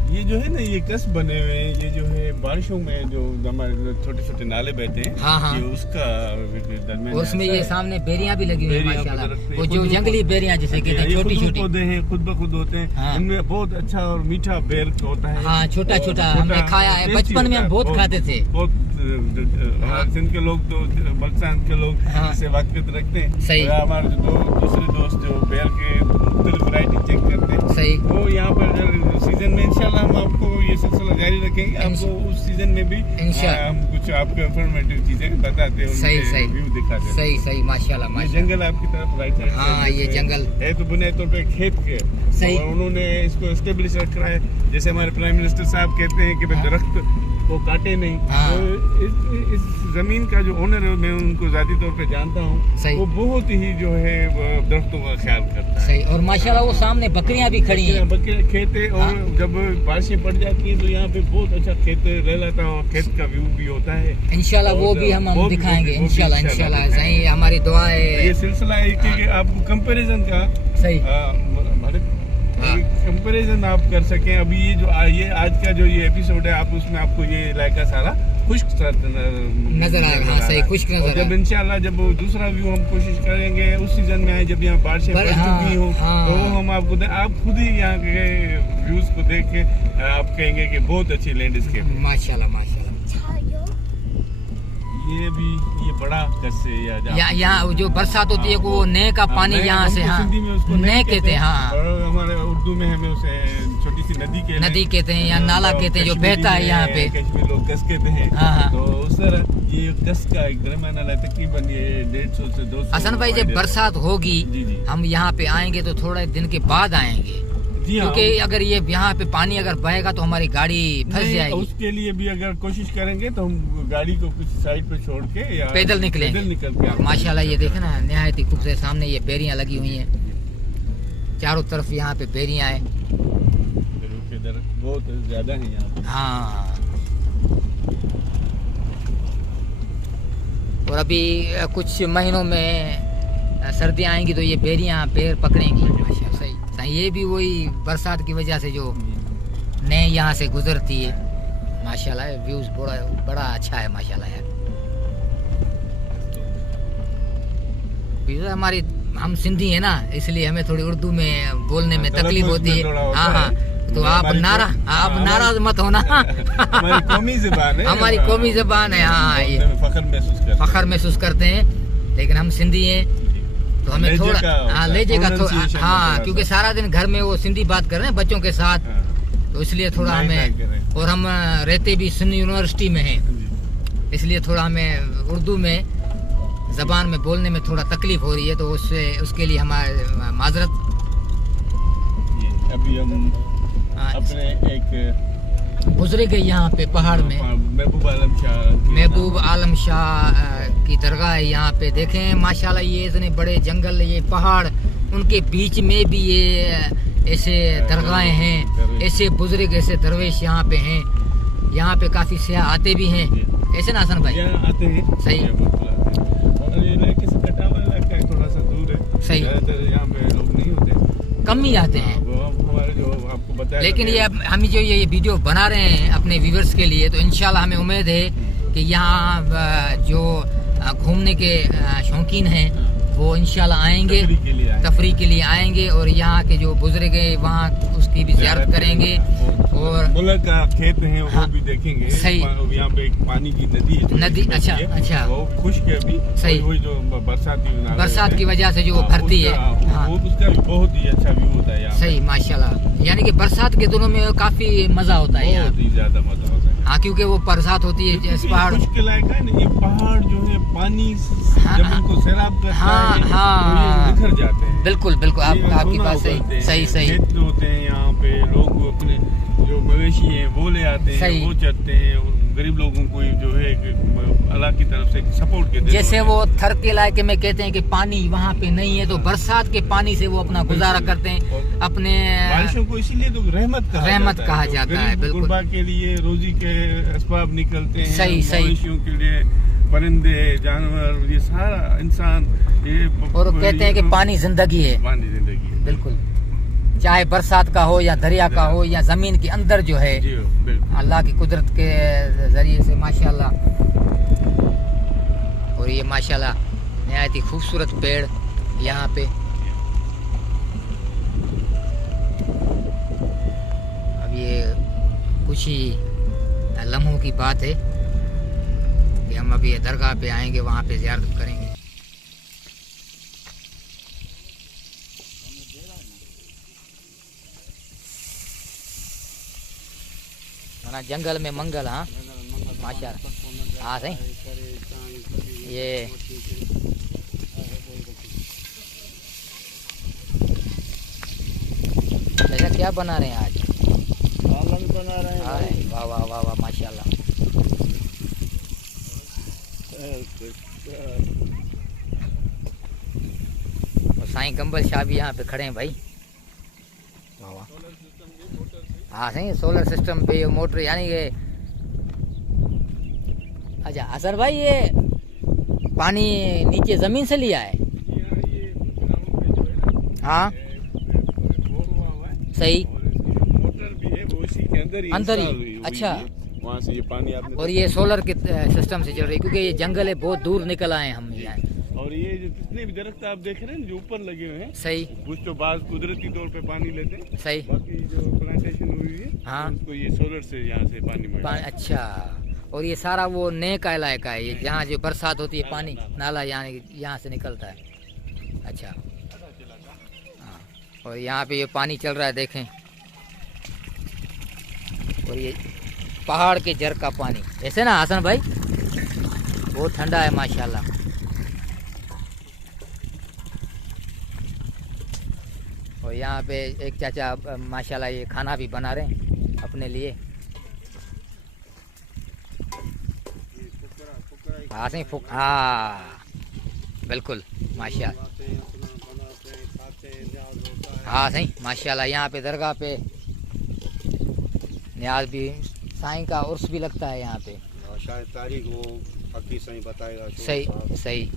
ये जो है ना ये कस्ब बने हुए हैं, ये जो है बारिशों में जो हमारे छोटे छोटे नाले बहते हैं, हाँ, हाँ। ये उसका दरमियान और उसमें ये सामने बेरियां भी लगी हुई है बेरियां माशाल्लाह। खुद रखते वो हैं, जो खुद जंगली बेरियां जिसे कहते हैं, ये छोटी खुद छोटी। पौधे हैं, खुद ब खुद होते हैं। हाँ। इनमें बहुत अच्छा और मीठा बेर होता है। हाँ, छोटा और छोटा हमने खाया है, टेस्टी बचपन में हम होता है। बहुत खाते थे। बहुत हाँ। हमारे सिंध के लोग तो बलसान के लोग हाँ। इसे वाकिफ रखते हैं। सही। और हमारे जो दूसरे दोस्त जो बेर के मुख्तलिफ वैरायटी चेक करते हैं, सही। वो यहाँ पर सीजन में इंशाल्लाह हम आपको ये सिलसिला जारी रखेंगे। आपको उस सीजन में भी इंशाल्लाह हम कुछ आपको इंफॉर्मेटिव चीजें बताते हैं, सही उनके सही व्यू दिखाते हैं। सही सही माशाल्लाह ये माशाल्लाह। जंगल आपकी तरफ राइट साइड हाँ, ये जंगल है तो बुनियादी तौर पे खेत के। सही। और उन्होंने इसको एस्टेब्लिश रखा है, जैसे हमारे प्राइम मिनिस्टर साहब कहते हैं कि भाई हाँ। दरख्त को काटे नहीं। हाँ। तो इस जमीन का जो ओनर है मैं उनको जाती तौर पे जानता हूँ, सही। वो बहुत ही जो है वो दरख्तों का ख्याल करता है। सही। और माशाल्लाह वो सामने बकरियां भी खड़ी हैं। बकरियां खेत है, और हाँ। जब बारिशें पड़ जाती हैं तो यहाँ पे बहुत अच्छा खेत रहता है और खेत का व्यू भी होता है। इंशाल्लाह वो और भी हम वो भी- दिखाएंगे वो भी इंशाल्लाह इंशाल्लाह इंशाल्लाह। सही, हमारी दुआ ये है। सिलसिला है कि आपको कंपैरिजन का सही। हाँ। कंपैरिजन आप कर सकें। अभी ये जो ये आज का जो ये एपिसोड है, आप उसमें आपको ये इलाका सारा खुश्क सा नजर आ रहा है। सही, खुश्क नजर आ और रहा जब है। इंशाल्लाह जब वो दूसरा व्यू हम कोशिश करेंगे उस सीजन में आए जब यहाँ बारिशें पड़ हाँ, चुकी हों, हाँ। तो वो हम आपको आप खुद ही यहाँ के व्यूज को देख के आप कहेंगे कि बहुत अच्छी लैंडस्केप है। माशाल्लाह माशाल्लाह। ये भी ये बड़ा कस्से यहाँ जो बरसात होती है वो नह का पानी यहाँ से, हाँ नह कहते हैं। हाँ, और हमारे उर्दू में हमें उसे छोटी सी नदी कहते हैं या नाला कहते हैं जो बहता है यहाँ पे। कश्मीर लोग कस कहते हैं। हाँ, हाँ। तो उस तरह ये कस का एक दरमियाना है, तकरीबन ये 150 से 200। हसन भाई जब बरसात होगी जी, जी। हम यहाँ पे आएंगे तो थोड़े दिन के बाद आएंगे, जी हाँ, क्योंकि अगर ये यहाँ पे पानी अगर बहेगा तो हमारी गाड़ी फंस नहीं, जाएगी। उसके लिए भी अगर कोशिश करेंगे तो हम गाड़ी को कुछ साइड पे छोड़ के या पैदल निकलेंगे। पैदल निकल के और माशाल्लाह ये देखे ना, निहायत ही खूबसूरत। सामने ये बेरियां लगी हुई हैं, चारों तरफ यहाँ पे बेरियां हैं। के दरख्त बहुत ज्यादा है यहाँ पे। हाँ, और अभी कुछ महीनों में सर्दियाँ आएंगी तो ये बेरियां पेड़ पकड़ेंगी। माशाल्लाह सही। ये भी वही बरसात की वजह से जो नए यहाँ से गुजरती है। माशाल्लाह व्यूज बड़ा अच्छा है माशाल्लाह यार। इधर हमारी हम सिंधी हैं ना, इसलिए हमें थोड़ी उर्दू में बोलने में तकलीफ तलफ़्फ़ुज़ होती में है। थोड़ा होता हाँ हाँ, है। तो आप नाराज मत होना। हमारी कौमी ज़बान है, हमारी कौमी ज़बान है। हाँ, ये बोलने में फख्र महसूस करते हैं, लेकिन हम सिंधी हैं तो हमें लहजे थोड़ा का होता हाँ है, लहजे का pronunciation में हाँ, थोड़ा क्योंकि सा। सारा दिन घर में वो सिंधी बात कर रहे हैं बच्चों के साथ, तो इसलिए थोड़ा नहीं, नहीं हमें, करें। और हम रहते भी सुन्नी यूनिवर्सिटी में हैं, जी। इसलिए थोड़ा हमें उर्दू में ज़बान में बोलने में थोड़ा तकलीफ हो रही है, तो उसके लिए हमारे माजरत। ये अभी हम हाँ, अपने एक गुजरे गए यहाँ पे पहाड़ में, महबूब आलम शाह की दरगाह है यहाँ पे। देखें माशाल्लाह, ये इतने बड़े जंगल, ये पहाड़, उनके बीच में भी ये ऐसे दरगाहें हैं, ऐसे बुजुर्ग, ऐसे दरवेश यहाँ पे हैं। यहाँ पे काफ़ी सयाह आते भी हैं, ऐसे ना हसन भाई? यहाँ आते हैं सही। और ये इलाके से कटा हुआ इलाका है, थोड़ा सा दूर है। सही। ज़्यादातर यहाँ पे लोग नहीं होते, कम ही आते हैं। वो हमारे जो आपको बताया, लेकिन ये हम जो ये वीडियो बना रहे हैं अपने व्यूवर्स के लिए, तो इंशाल्लाह हमें उम्मीद है कि यहाँ जो घूमने के शौकीन हैं वो इंशाल्लाह आएंगे, तफरी के लिए आएंगे, और यहाँ के जो बुजुर्ग हैं वहाँ उसकी भी ज़ियारत करेंगे। और मुल्क का खेत है वो हाँ, भी देखेंगे। सही। यहाँ पे एक पानी की नदी है, छोटी नदी, सी अच्छा, है, अच्छा। वो खुश्क है अभी। सही। वही जो बरसात की वजह से जो वो भरती है, हाँ, उसका भी बहुत ही अच्छा व्यू होता है यहाँ। सही माशाल्लाह। यानी कि बरसात के दिनों में काफ़ी मज़ा होता है यहाँ, बहुत ही ज्यादा मजा होता है। हाँ, क्योंकि वो बरसात होती है इस पहाड़। खुश्क इलाका है ना, ये पहाड़ जो है पानी हाँ, जब इनको सैराब करता हाँ, है हाँ। तो ये बिखर जाते हैं। बिल्कुल बिल्कुल, आपकी बात सही। खेत होते हैं यहाँ पे, लोग अपने जो मवेशी हैं वो ले आते हैं, सही। वो चरते हैं, और गरीब लोगों को जो है अल्लाह की तरफ से सपोर्ट के जैसे वो थर के इलाके में कहते हैं कि पानी वहाँ पे नहीं है, तो बरसात के पानी से वो अपना गुजारा करते हैं अपने। बारिशों को इसीलिए तो रहमत कहा जाता है। बिल्कुल, गुरबा के लिए रोजी के असबाब निकलते हैं। सही। मवेशियों के लिए, परिंदे, जानवर, ये सारा इंसान, ये और कहते हैं कि पानी जिंदगी है। पानी जिंदगी है। बिल्कुल, चाहे बरसात का हो या दरिया का हो या जमीन के अंदर जो है, जी बिल्कुल। अल्लाह की कुदरत के जरिए से माशाल्लाह। और ये माशाल्लाह नहायत ही खूबसूरत पेड़ यहाँ पे। अब ये कुछ ही लम्हों की बात है कि हम अभी ये दरगाह पे आएंगे, वहाँ पे ज़ियारत करेंगे। ना जंगल में मंगल, हाँ माशाल्लाह। हाँ सही। ये अच्छा, क्या बना रहे हैं आज? सालन बना रहे हैं। वाह वाह वाह वाह माशाल्लाह। और साईं कंबल शाह भी यहाँ पे खड़े हैं भाई। वाह वाह। हाँ सही, सोलर सिस्टम पे मोटर, यानी कि अच्छा असर भाई, ये पानी नीचे जमीन से लिया है? हाँ सही। मोटर भी है वो इसी के अंदर अंदर ही, इंस्टॉल हुई अच्छा। है। वहाँ से ये पानी आपने, और ये सोलर के सिस्टम से चल रही है, क्योंकि ये जंगल है, बहुत दूर निकल आए हम यहाँ। और ये जो जितने भी दरख्त आप देख रहे हैं जो ऊपर लगे हुए हैं, सही कुछ तो बाद कुदरती तौर पे पानी लेते हैं, सही। बाकी जो प्लांटेशन हुई है, हाँ। उसको ये सोलर से यहाँ से पानी मिल रहा है। अच्छा, और ये सारा वो नए का इलाका है, ये जहाँ जो बरसात होती है पानी नाला यहाँ से निकलता है। अच्छा हाँ, और यहाँ पे ये पानी चल रहा है देखें, और ये पहाड़ के जर का पानी, ऐसे ना हसन भाई? बहुत ठंडा है माशाल्लाह। और यहाँ पे एक चाचा माशाल्लाह ये खाना भी बना रहे हैं अपने लिए। हाँ सही, हाँ बिल्कुल माशाल्लाह। हाँ सही माशाल्लाह। यहाँ पे दरगाह पे न्याज भी, साईं का उर्स भी लगता है यहाँ पे। शायद तारीख वो हकी सही बताएगा। सही सही।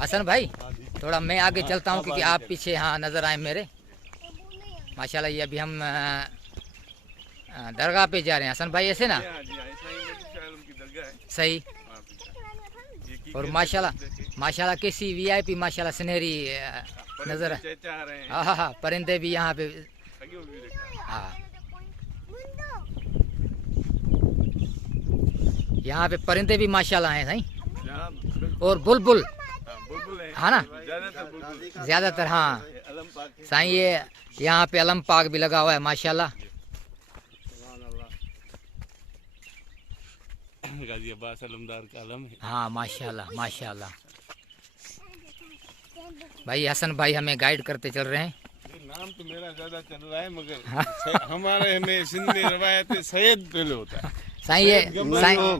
हसन भाई थोड़ा मैं आगे चलता हूँ, क्योंकि आप पीछे हाँ नज़र आए मेरे माशाल्लाह। ये अभी हम दरगाह पे जा रहे हैं हसन भाई, ऐसे ना? सही। वहाँ पे था। ये और माशाल्लाह माशाल्लाह किसी वीआईपी माशाल्लाह सुनहरी नजर है। चाह रहे हैं। हाँ हाँ, परिंदे भी यहाँ पे। आगे वो भी देखा। हाँ, यहाँ पे परिंदे भी माशाल्लाह हैं सही। यहाँ और बुलबुल, बुलबुल है। हाँ ना, ज्यादातर बुलबुल। ज्यादातर। हाँ ये अलम पाक है। साईं, ये यहाँ पे अलम पाक भी लगा हुआ है माशाल्लाह। सुभान अल्लाह। गाजी अब्बास अलमदार का अलम है। हाँ माशाल्लाह माशाल्लाह। भाई हसन भाई हमें गाइड करते चल रहे हैं। ये नाम तो मेरा ज्यादा चल रहा है, मगर हमारे में सिंध में रवायत है सैयद पहले होता है। साईं ये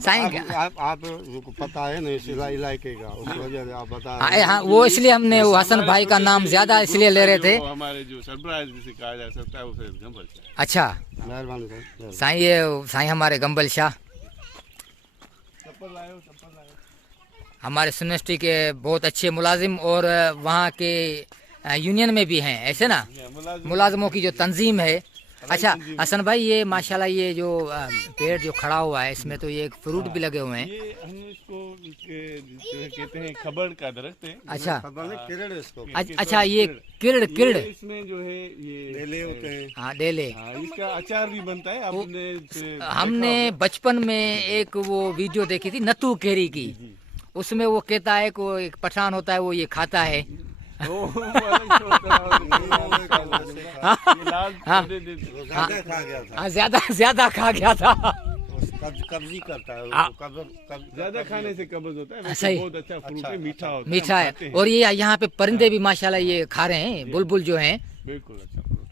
साईं आप को पता है ना इस इलाके का, उस वजह से आप बता हाँ, हाँ, वो इसलिए हमने वो हसन भाई का नाम ज्यादा इसलिए ले रहे थे। वो हमारे जो सरबराह जिसे कहा जा सकता है वो सैयद गंबर शाह है। अच्छा मेहरबानी सर। साईं, ये साईं हमारे गंबल शाह चप्पल लायो, चप्पल लायो। हमारे यूनिवर्सिटी के बहुत अच्छे मुलाजिम और वहाँ के यूनियन में भी हैं, ऐसे ना, मुलाजिमों की जो तंजीम है। अच्छा हसन भाई, ये माशाल्लाह ये जो पेड़ जो खड़ा हुआ है इसमें तो ये एक फ्रूट भी लगे हुए हैं। ये हम इसको कहते हैं खबर का दरख्त है। अच्छा किरण इसको अच्छा, ये किरड़ किरड़, इसमें जो है ये ले होते हैं। हाँ डेले। हाँ, इसका अचार भी बनता है। आपने हमने बचपन में एक वो वीडियो देखी थी नतू केरी की, उसमें वो कहता है कि वो एक पठान होता है, वो ये खाता है। हाँ ज्यादा खा गया था। कब्जी करता है, ज्यादा खाने से कब्ज होता है। वैसे सही। बहुत अच्छा फ्रूट है, मीठा होता है। मीठा है। और ये यहाँ पे परिंदे भी माशाल्लाह ये खा रहे हैं, बुलबुल जो हैं। बिल्कुल अच्छा फ्रूट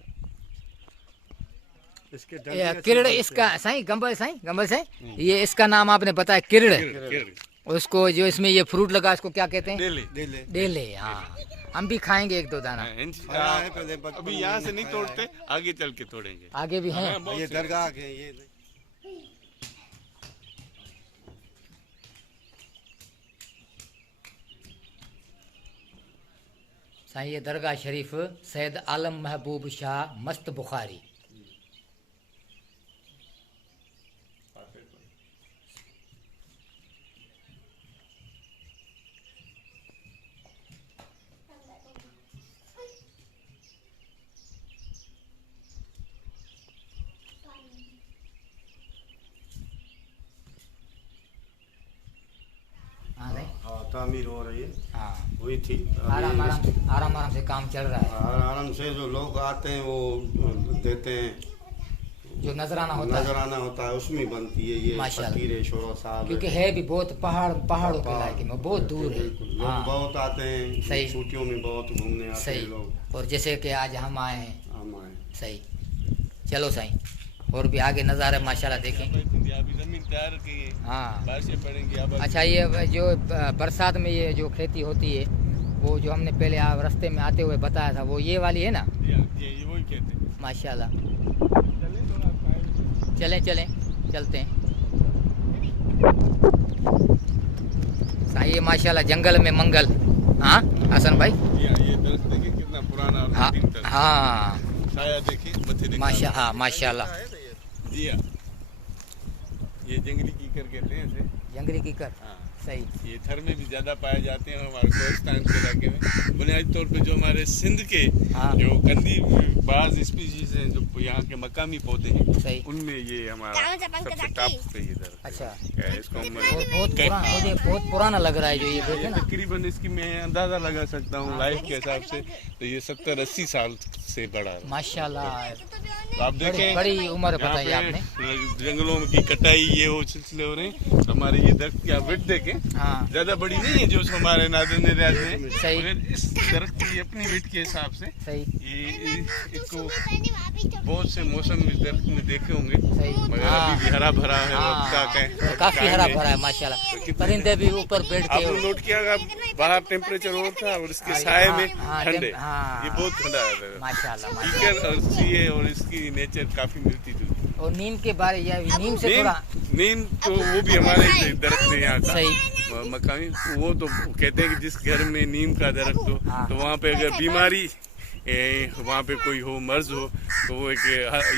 है। ये किरड़ इसका साईं, गंबल साईं, गंबल साईं, ये इसका नाम आपने बताया किरड़। उसको जो इसमें ये फ्रूट लगा इसको क्या कहते हैं? डेले। हाँ, हम भी खाएंगे एक दो दाना। अभी यहाँ से नहीं तोड़ते, आगे चल के तोड़ेंगे। आगे भी हैं। ये दरगाह के ये साईं, ये दरगाह शरीफ सैयद आलम महबूब शाह मस्त बुखारी। तामीर हो रही है। हाँ, हुई थी आराम से काम चल रहा है। आराम से जो लोग आते हैं वो देते हैं, जो नजराना होता है उसमें बनती है ये माशाल्लाह। फकीर शोरा साहब, क्योंकि है भी बहुत पहाड़ों के इलाके में, बहुत दूर है। लोग हाँ, बहुत आते हैं। सही। छुट्टियों में बहुत घूमने आते हैं सही। लोग। और जैसे कि आज हम आए हैं। हम आए। सही। चलो साईं, और भी आगे नज़ारे माशाल्लाह देखें। अभी जमीन तैयार की है, हाँ बारिशें पड़ेंगी। अब अच्छा, ये जो बरसात में ये जो खेती होती है, वो जो हमने पहले रास्ते में आते हुए बताया था, वो ये वाली है ना? ये वही कहते हैं। माशाल्लाह। चलें चलें चलते हैं साईं। ये माशाल्लाह जंगल में मंगल। हाँ हसन भाई, ये दरख्त देखिए कितना पुराना और हाँ कदीम दरख्त। हाँ साया देखिए, मथे देखिए। माशाल्लाह। जी हाँ, ये जंगली कीकर कहते हैं इसे। जंगली कीकर। हाँ, सही। ये थर में भी ज़्यादा पाए जाते हैं हमारे कोहिस्तान के इलाके में। बुनियादी तौर पे जो हमारे सिंध के हाँ। जो कंदी बाज स्पीशीज हैं, जो यहाँ के मकामी पौधे हैं, सही। उनमें ये हमारा सबसे टॉप पे ये दरख्त अच्छा, है। इसको हम मुझे बहुत पुराना लग रहा है जो ये देखे ना। तकरीबन इसकी मैं अंदाज़ा लगा सकता हूँ लाइफ के हिसाब से, तो ये 70-80 साल से बड़ा है। माशाल्लाह, तो आप देखें, बड़ी उम्र यहाँ बताई पे आपने। जंगलों की कटाई ये वो सिलसिले हो रहे हैं। हमारे ये दरख्त की आप विड्थ देखें, हाँ ज्यादा बड़ी नहीं है जो हमारे नादिर रियाज में। सही। मगर इस दरख्त की अपनी विड्थ के हिसाब से सही। ये इसको बहुत से मौसम इस दरख्त में देखे होंगे, सही। मगर हाँ। अभी भी हरा भरा है। और हाँ, काफी हरा भरा है माशाल्लाह। परिंदे भी ऊपर बैठ के। आपने नोट किया होगा बाहर टेम्परेचर और था और इसके साए में ठंड है। हाँ, ये बहुत ठंडा है माशाल्लाह। कीकर और सीए, और इसकी नेचर काफी मिलती जुलती। और नीम के बारे या नीम से थोड़ा नीम तो वो भी हमारे दरख्त है यहाँ का सही। मकामी। वो तो कहते हैं कि जिस घर में नीम का दरख्त हो हाँ। तो वहाँ पे अगर बीमारी वहाँ पे कोई हो, मर्ज हो, तो वो एक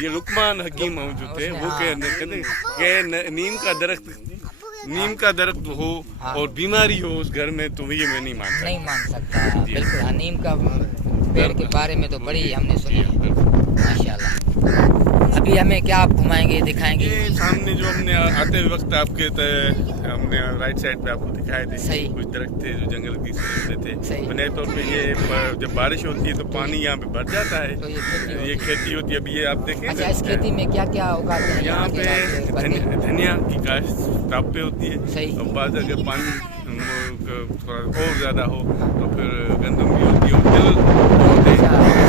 ये लुकमान हकीम जो थे वो कहते हैं कि नीम का दरख्त नीम का दरख्त हो हाँ। और बीमारी हो उस घर में तो ये मैं नहीं मान सकता। नहीं मान सकता, बिल्कुल। हाँ, नीम का पेड़ के बारे में तो बड़ी हमने सुनी है, माशाल्लाह। अभी हमें क्या आप घुमाएंगे, दिखाएंगे? ये सामने जो हमने आते हुए वक्त आपके हमने राइट साइड पे आपको दिखाए थे सही। कुछ दरख्त थे जो जंगल की सूरत थे। सही। बने तौर पे ये जब बारिश होती है तो पानी यहाँ पे भर जाता है, तो ये खेती खेती होती है। अभी ये आप देखें अच्छा, इस खेती में क्या क्या उगाते हैं यहाँ के पे इलाके बंदी? धनिया की काश्त टाप पे होती है। सही। और बाद अगर पानी थोड़ा और ज़्यादा हो तो फिर गंदम भी होती है, और तिल होते हैं,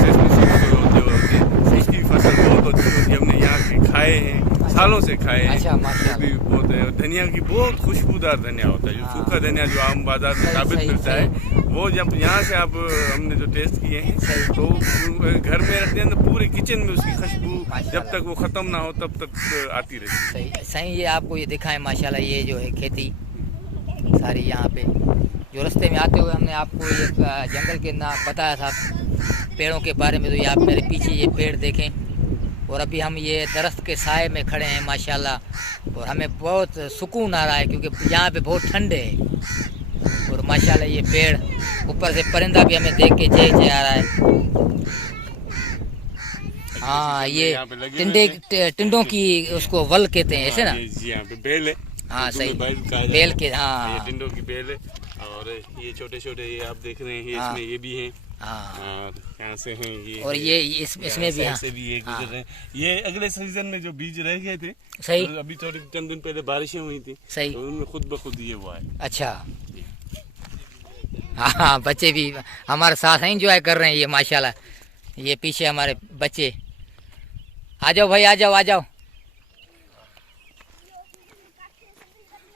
सेसमी सीड्स होते हैं, उसकी फसल बहुत अच्छी होती है। हमने यहाँ के खाए हैं, सालों से खाए हैं। अच्छा, माशाल्लाह। भी बहुत है। धनिया की बहुत खुशबूदार धनिया होता है, जो हाँ। सूखा धनिया जो आम बाजार में सही, साबित सही, मिलता है, वो जब यहाँ से आप हमने जो टेस्ट किए हैं तो घर में रखते हैं तो पूरे किचन में उसकी खुशबू जब तक वो ख़त्म ना हो तब तक आती रहती है। सही सही। ये आपको ये दिखाएं माशाल्लाह, ये जो है खेती सारी यहाँ पे जो रास्ते में आते हुए हमने आपको ये जंगल के नाम बताया था पेड़ों के बारे में। तो ये आप मेरे पीछे ये पेड़ देखें, और अभी हम ये दरख्त के साए में खड़े हैं माशाल्लाह, और हमें बहुत सुकून आ रहा है क्योंकि यहाँ पे बहुत ठंडे है। और माशाल्लाह ये पेड़, ऊपर से परिंदा भी हमें देख के जय जय आ रहा है। हाँ, ये टिंडों की उसको वल कहते हैं, ऐसे ना? जी, यहाँ पे बेल है। हाँ सही, बेल बेल के, हाँ ये टिंडों की बेल है। और ये छोटे छोटे ये आप देख रहे हैं, हाँ। इसमें ये भी हैं। हाँ, यहाँ से हैं ये, और ये इसमें भी, हाँ से भी ये गुजर रहे हैं। ये अगले सीजन में जो बीज रह गए थे, सही, तो अभी थोड़ी चंद दिन पहले बारिशें हुई थी, सही। तो उनमें खुद ब खुद ये हुआ है। अच्छा, हाँ, बच्चे भी हमारे साथ हैं, एंजॉय कर रहे हैं ये माशाल्लाह। ये पीछे हमारे बच्चे, आ जाओ भाई, आ जाओ आ जाओ।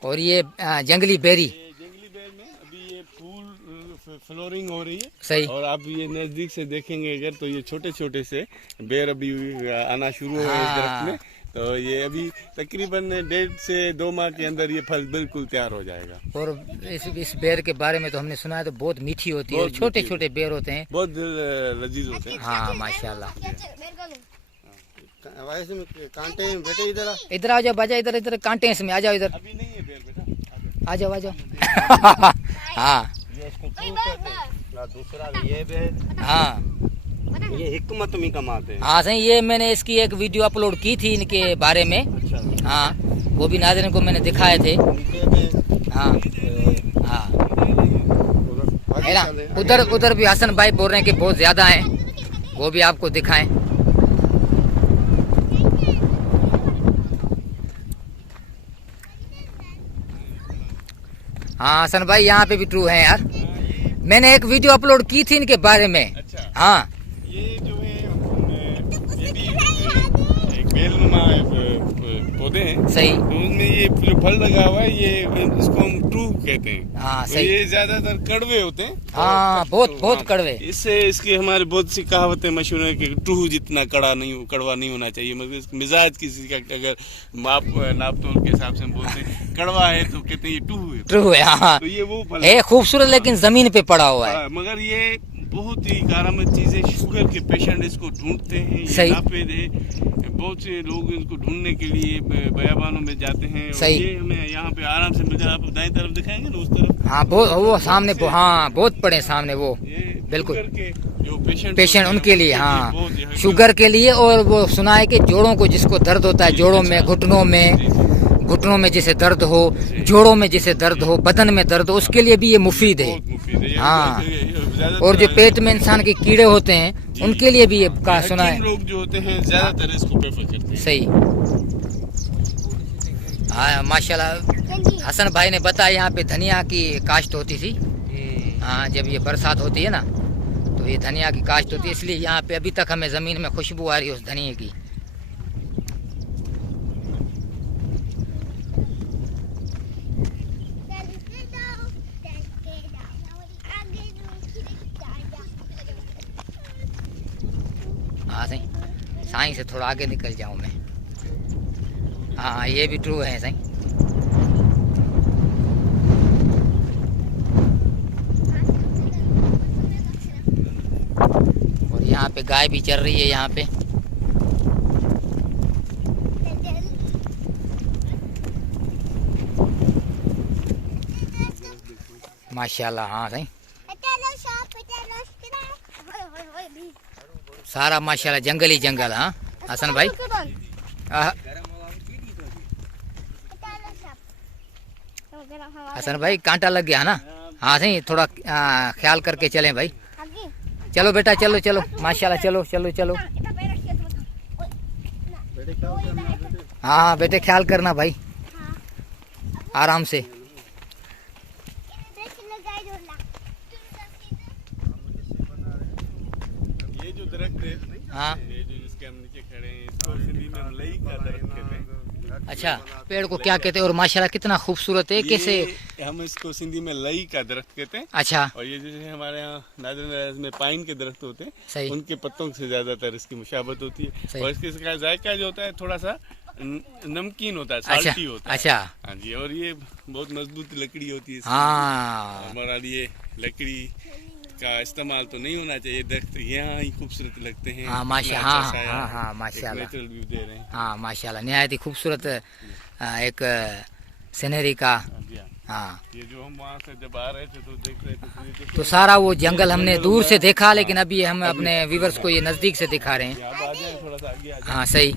और ये जंगली बेरी, जंगली बेल में अभी ये फूल फ्लोरिंग हो रही है। सही। और आप ये नजदीक से देखेंगे अगर तो ये छोटे छोटे से बेर अभी आना शुरू हुए हाँ। इस दरख्त में। तो ये अभी तकरीबन 1.5 से 2 माह के अंदर ये फल बिल्कुल तैयार हो जाएगा। और इस बेर के बारे में तो हमने सुना है तो बहुत मीठी होती है, बहुत छोटे मीठी छोटे बेर होते हैं, बहुत लजीज होते हैं। हाँ माशाल्लाह। वैसे में कांटे में बेटे इधर आ। इधर आ जाओ बाजा, इधर इधर कांटे हैं इसमें, आ जाओ इधर, अभी नहीं है बेर बेटा, आ जाओ आ जाओ। हाँ ये इसको फ्रूट कहते हैं ना, दूसरा ये भी हाँ ये हिकमत में कमाते हैं। हाँ सही। ये मैंने इसकी एक वीडियो अपलोड की थी इनके बारे में, अच्छा, हाँ, वो भी नाज़रीन को मैंने दिखाए थे। उनके में हाँ हाँ, उधर है ना? उधर भी हसन भाई बोल रहे हैं कि बहुत ज़्यादा हैं, वो भी आपको दिखाएं। हाँ हसन भाई, यहाँ पे भी ट्रू है यार, मैंने एक वीडियो अपलोड की थी इनके बारे में। अच्छा। हाँ, ये जो है ये भी एक बेलनुमा पौधे हैं। सही। तो उनमें ये जो फल लगा हुआ है, ये इसको हम ट्रू कहते हैं। हाँ तो सही। ये ज्यादातर कड़वे होते हैं। हाँ, बहुत कड़वे। इससे इसकी हमारी बहुत सी कहावतें मशहूर है कि ट्रू जितना कड़वा नहीं होना चाहिए। मतलब मिजाज किसी का अगर नाप तोल के हिसाब से हम बोलते हैं कड़वा है तो कहते हैं ये ट्रू है। हाँ, तो ये वो फल है खूबसूरत, लेकिन जमीन पे पड़ा हुआ है। मगर ये बहुत ही कारामद चीज है। शुगर के पेशेंट इसको ढूंढते हैं, ये सही। नापेद है। बहुत से लोग इसको ढूंढने के लिए बयाबानों में जाते हैं। और सही। ये हमें यहाँ पे आराम से मिल जाए। आप दाएं तरफ दिखाएंगे ना, उस तरफ हाँ, बहुत, वो सामने, हाँ बहुत पड़े सामने वो, ये बिल्कुल। शुगर के जो पेशेंट उनके लिए, हाँ, बहुत ही शुगर के लिए। और वो सुना है कि जोड़ों को जिसको दर्द होता है, जोड़ों में, घुटनों में जिसे दर्द हो, जोड़ों में जिसे दर्द हो, बदन में दर्द हो, उसके लिए भी ये मुफीद है। बहुत मुफीद है। हाँ। ज्यादातर और जो पेट में इंसान के कीड़े होते हैं, उनके लिए भी ये का सुना है। हकीम लोग जो होते हैं ज्यादातर इसको प्रेफर करते हैं। सही। हाँ माशाल्लाह, हसन भाई ने बताया यहाँ पे धनिया की काश्त होती थी। हाँ, जब ये बरसात होती है ना तो ये धनिया की काश्त होती है, इसलिए यहाँ पे अभी तक हमें ज़मीन में खुशबू आ रही है उस धनिया की। हाँ सही, साईं से थोड़ा आगे निकल जाऊँ मैं। हाँ, ये भी ट्रू है सही। और यहाँ पे गाय भी चल रही है यहाँ पे। माशाल्लाह। हाँ सही, सारा माशाल्लाह जंगल ही जंगल। हाँ हसन भाई, हसन भाई कांटा लग गया ना। हाँ सही, थोड़ा ख्याल करके चलें भाई। चलो बेटा, चलो चलो माशाल्लाह, चलो चलो चलो। हाँ हाँ बेटे, ख्याल करना भाई, आराम से। ये जो दरख्त है, हाँ ये जो जिसके हम नीचे खड़े हैं, इसको सिंधी में हम लई का दरख्त कहते हैं। अच्छा, पेड़ को क्या कहते हैं? और माशाल्लाह कितना खूबसूरत है। कैसे? ये हम इसको सिंधी में लई का दरख्त कहते हैं। अच्छा और ये जैसे हमारे यहाँ नादर में पाइन के दरख्त होते हैं, सही, उनके पत्तों से ज्यादातर इसकी मुशाबत होती सही। है। और इसके जायका जो होता है थोड़ा सा नमकीन होता है, अच्छा साल्टी होता है। अच्छा। हाँ जी, और ये बहुत मजबूत लकड़ी होती है इसकी। हाँ हमारा लिए लकड़ी का इस्तेमाल तो नहीं होना चाहिए। दरख्त यहाँ ही खूबसूरत लगते हैं। हाँ माशा, इतना हाँ अच्छा साया, हाँ हाँ एक माशाल्लाह। नेचुरल व्यू दे रहे हैं। हाँ माशाल्लाह, निहायत ही खूबसूरत एक सीनरी का। हाँ जी, हाँ। हाँ, ये जो हम वहाँ से जब आ रहे थे तो देख रहे थे तो ये देखिए, तो सारा वो जंगल हमने दूर से देखा, लेकिन अभी हम अपने व्यूवर्स को ये नज़दीक से दिखा रहे हैं। यहाँ अब आ जाए, थोड़ा सा आगे आ जाए। हाँ सही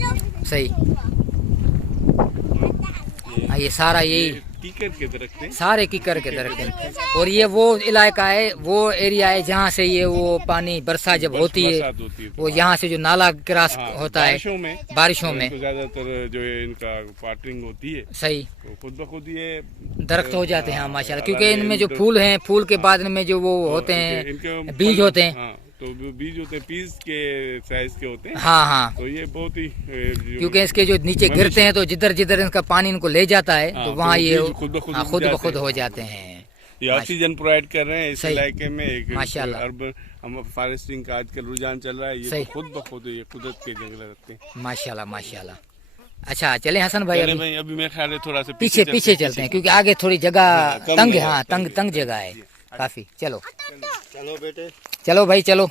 यहाँ से सही। हाँ, ये सारा यही कीकर के दरख्त हैं। सारे कीकर के दरख्त हैं। और ये वो इलाका है, वो एरिया है जहाँ से ये वो पानी बरसा जब होती है, बरसात होती है तो वो यहाँ से जो नाला क्रॉस हाँ, होता है बारिशों में, तो ज्यादातर जो है इनका वाटरिंग होती है सही तो खुद ब खुद ये दरख्त हो जाते हैं। हाँ माशाल्लाह, क्योंकि अल्लाह ने इनमें जो इनको- फूल हैं, फूल के बाद में जो वो होते इनके हैं बीज होते हैं। हाँ, तो वो बीज होते हैं पीस के साइज के होते हैं। हाँ हाँ, तो ये बहुत ही क्योंकि इसके जो नीचे गिरते हैं तो जिधर जिधर इनका पानी इनको ले जाता है हाँ, तो तो वहाँ ये बीज खुद ब खुद हाँ, उग खुद ब जाते खुद हैं। हो जाते हैं। ये ऑक्सीजन प्रोवाइड कर रहे हैं इस सही। इलाके में। एक माशाल्लाह। अर्बन हम फॉरेस्टिंग का आजकल रुझान चल रहा है, ये सही। तो खुद ब खुद ये कुदरत के जंगल रखते हैं। माशाल्लाह माशाल्लाह। अच्छा चले हसन भाई, चले अभी भाई, अभी मेरे ख्याल है थोड़ा सा पीछे चलते हैं, क्योंकि आगे थोड़ी जगह कम तंग है। है, हाँ तंग तंग जगह है काफी। चलो चलो बेटे, चलो भाई चलो।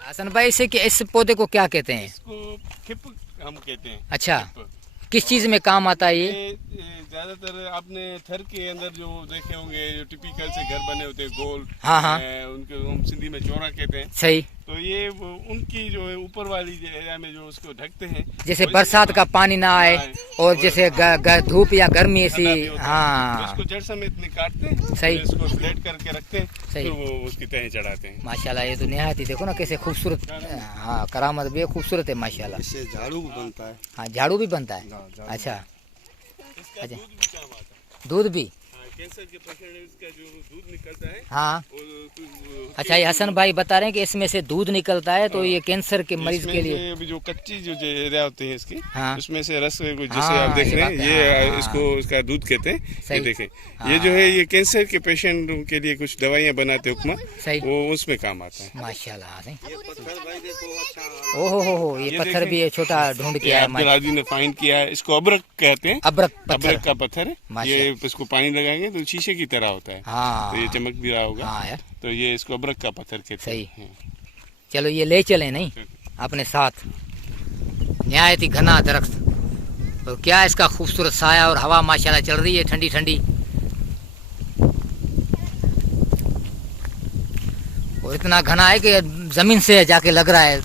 हसन भाई, इस पौधे को क्या कहते हैं? इसको खिप हम कहते हैं। अच्छा, खिप। किस चीज में काम आता है ये? ये ज्यादातर आपने थर के अंदर जो देखे होंगे, जो टिपिकल से घर बने होते हैं गोल, हाँ हाँ उनके हम सिंधी में चौरा कहते हैं। सही, तो ये उनकी जो है ऊपर वाली एरिया में जो उसको ढकते हैं, जैसे वो बरसात का पानी ना आए और जैसे धूप या गर्मी ऐसी। ठंडा भी होता है। तो हाँ इसको जड़ समेत निकालते हैं, सही। फिर इसको फ्लैट करके रखते हैं, सही। फिर वो उसकी तह चढ़ाते हैं। माशाल्लाह, ये तो निहायत ही देखो ना कैसे खूबसूरत। हाँ करामत भी है, खूबसूरत है माशाल्लाह। इससे झाड़ू भी बनता है। हाँ झाड़ू भी बनता है। हाँ, झाड़ू। अच्छा, इसका अच्छा। दूध भी काम आता है। दूध भी? हाँ, कैंसर के पेशेंट में इसका जो दूध निकलता है हाँ। वो अच्छा, ये हसन भाई बता रहे हैं कि इसमें से दूध निकलता है, तो ये कैंसर के मरीज इसमें के लिए। से अभी जो कच्ची जो एरिया होते हैं इसकी, हाँ। उसमें से रस जैसे हाँ, आप देख ये रहे बात हैं, है। ये हाँ, इसको इसका दूध कहते हैं। सही। ये देखें, हाँ। ये जो है ये कैंसर के पेशेंट के लिए कुछ दवाइयाँ बनाते उपमा, सही वो उसमें काम आता है। माशाल्लाह। सही। ये पत्थर भाई देखो अच्छा। ओहो हो, ये ये पत्थर देखें। भी है, छोटा ढूंढ के ये आया अब्दुल माशा- राजी ने फाइंड किया है, इसको अबरक कहते हैं। अबरक पत्थर। अबरक का पत्थर है माशा- ये, इसको पानी लगाएंगे तो शीशे की तरह होता है, हाँ तो ये चमक भी रहा होगा। हाँ यार, तो ये इसको अबरक का पत्थर कहते सही। हैं। चलो ये ले चले नहीं अपने साथ। निहायत ही घना दरख्त, और क्या इसका खूबसूरत साया और हवा माशाल्लाह चल रही है ठंडी ठंडी। और इतना घना है कि जमीन से जाके लग रहा है।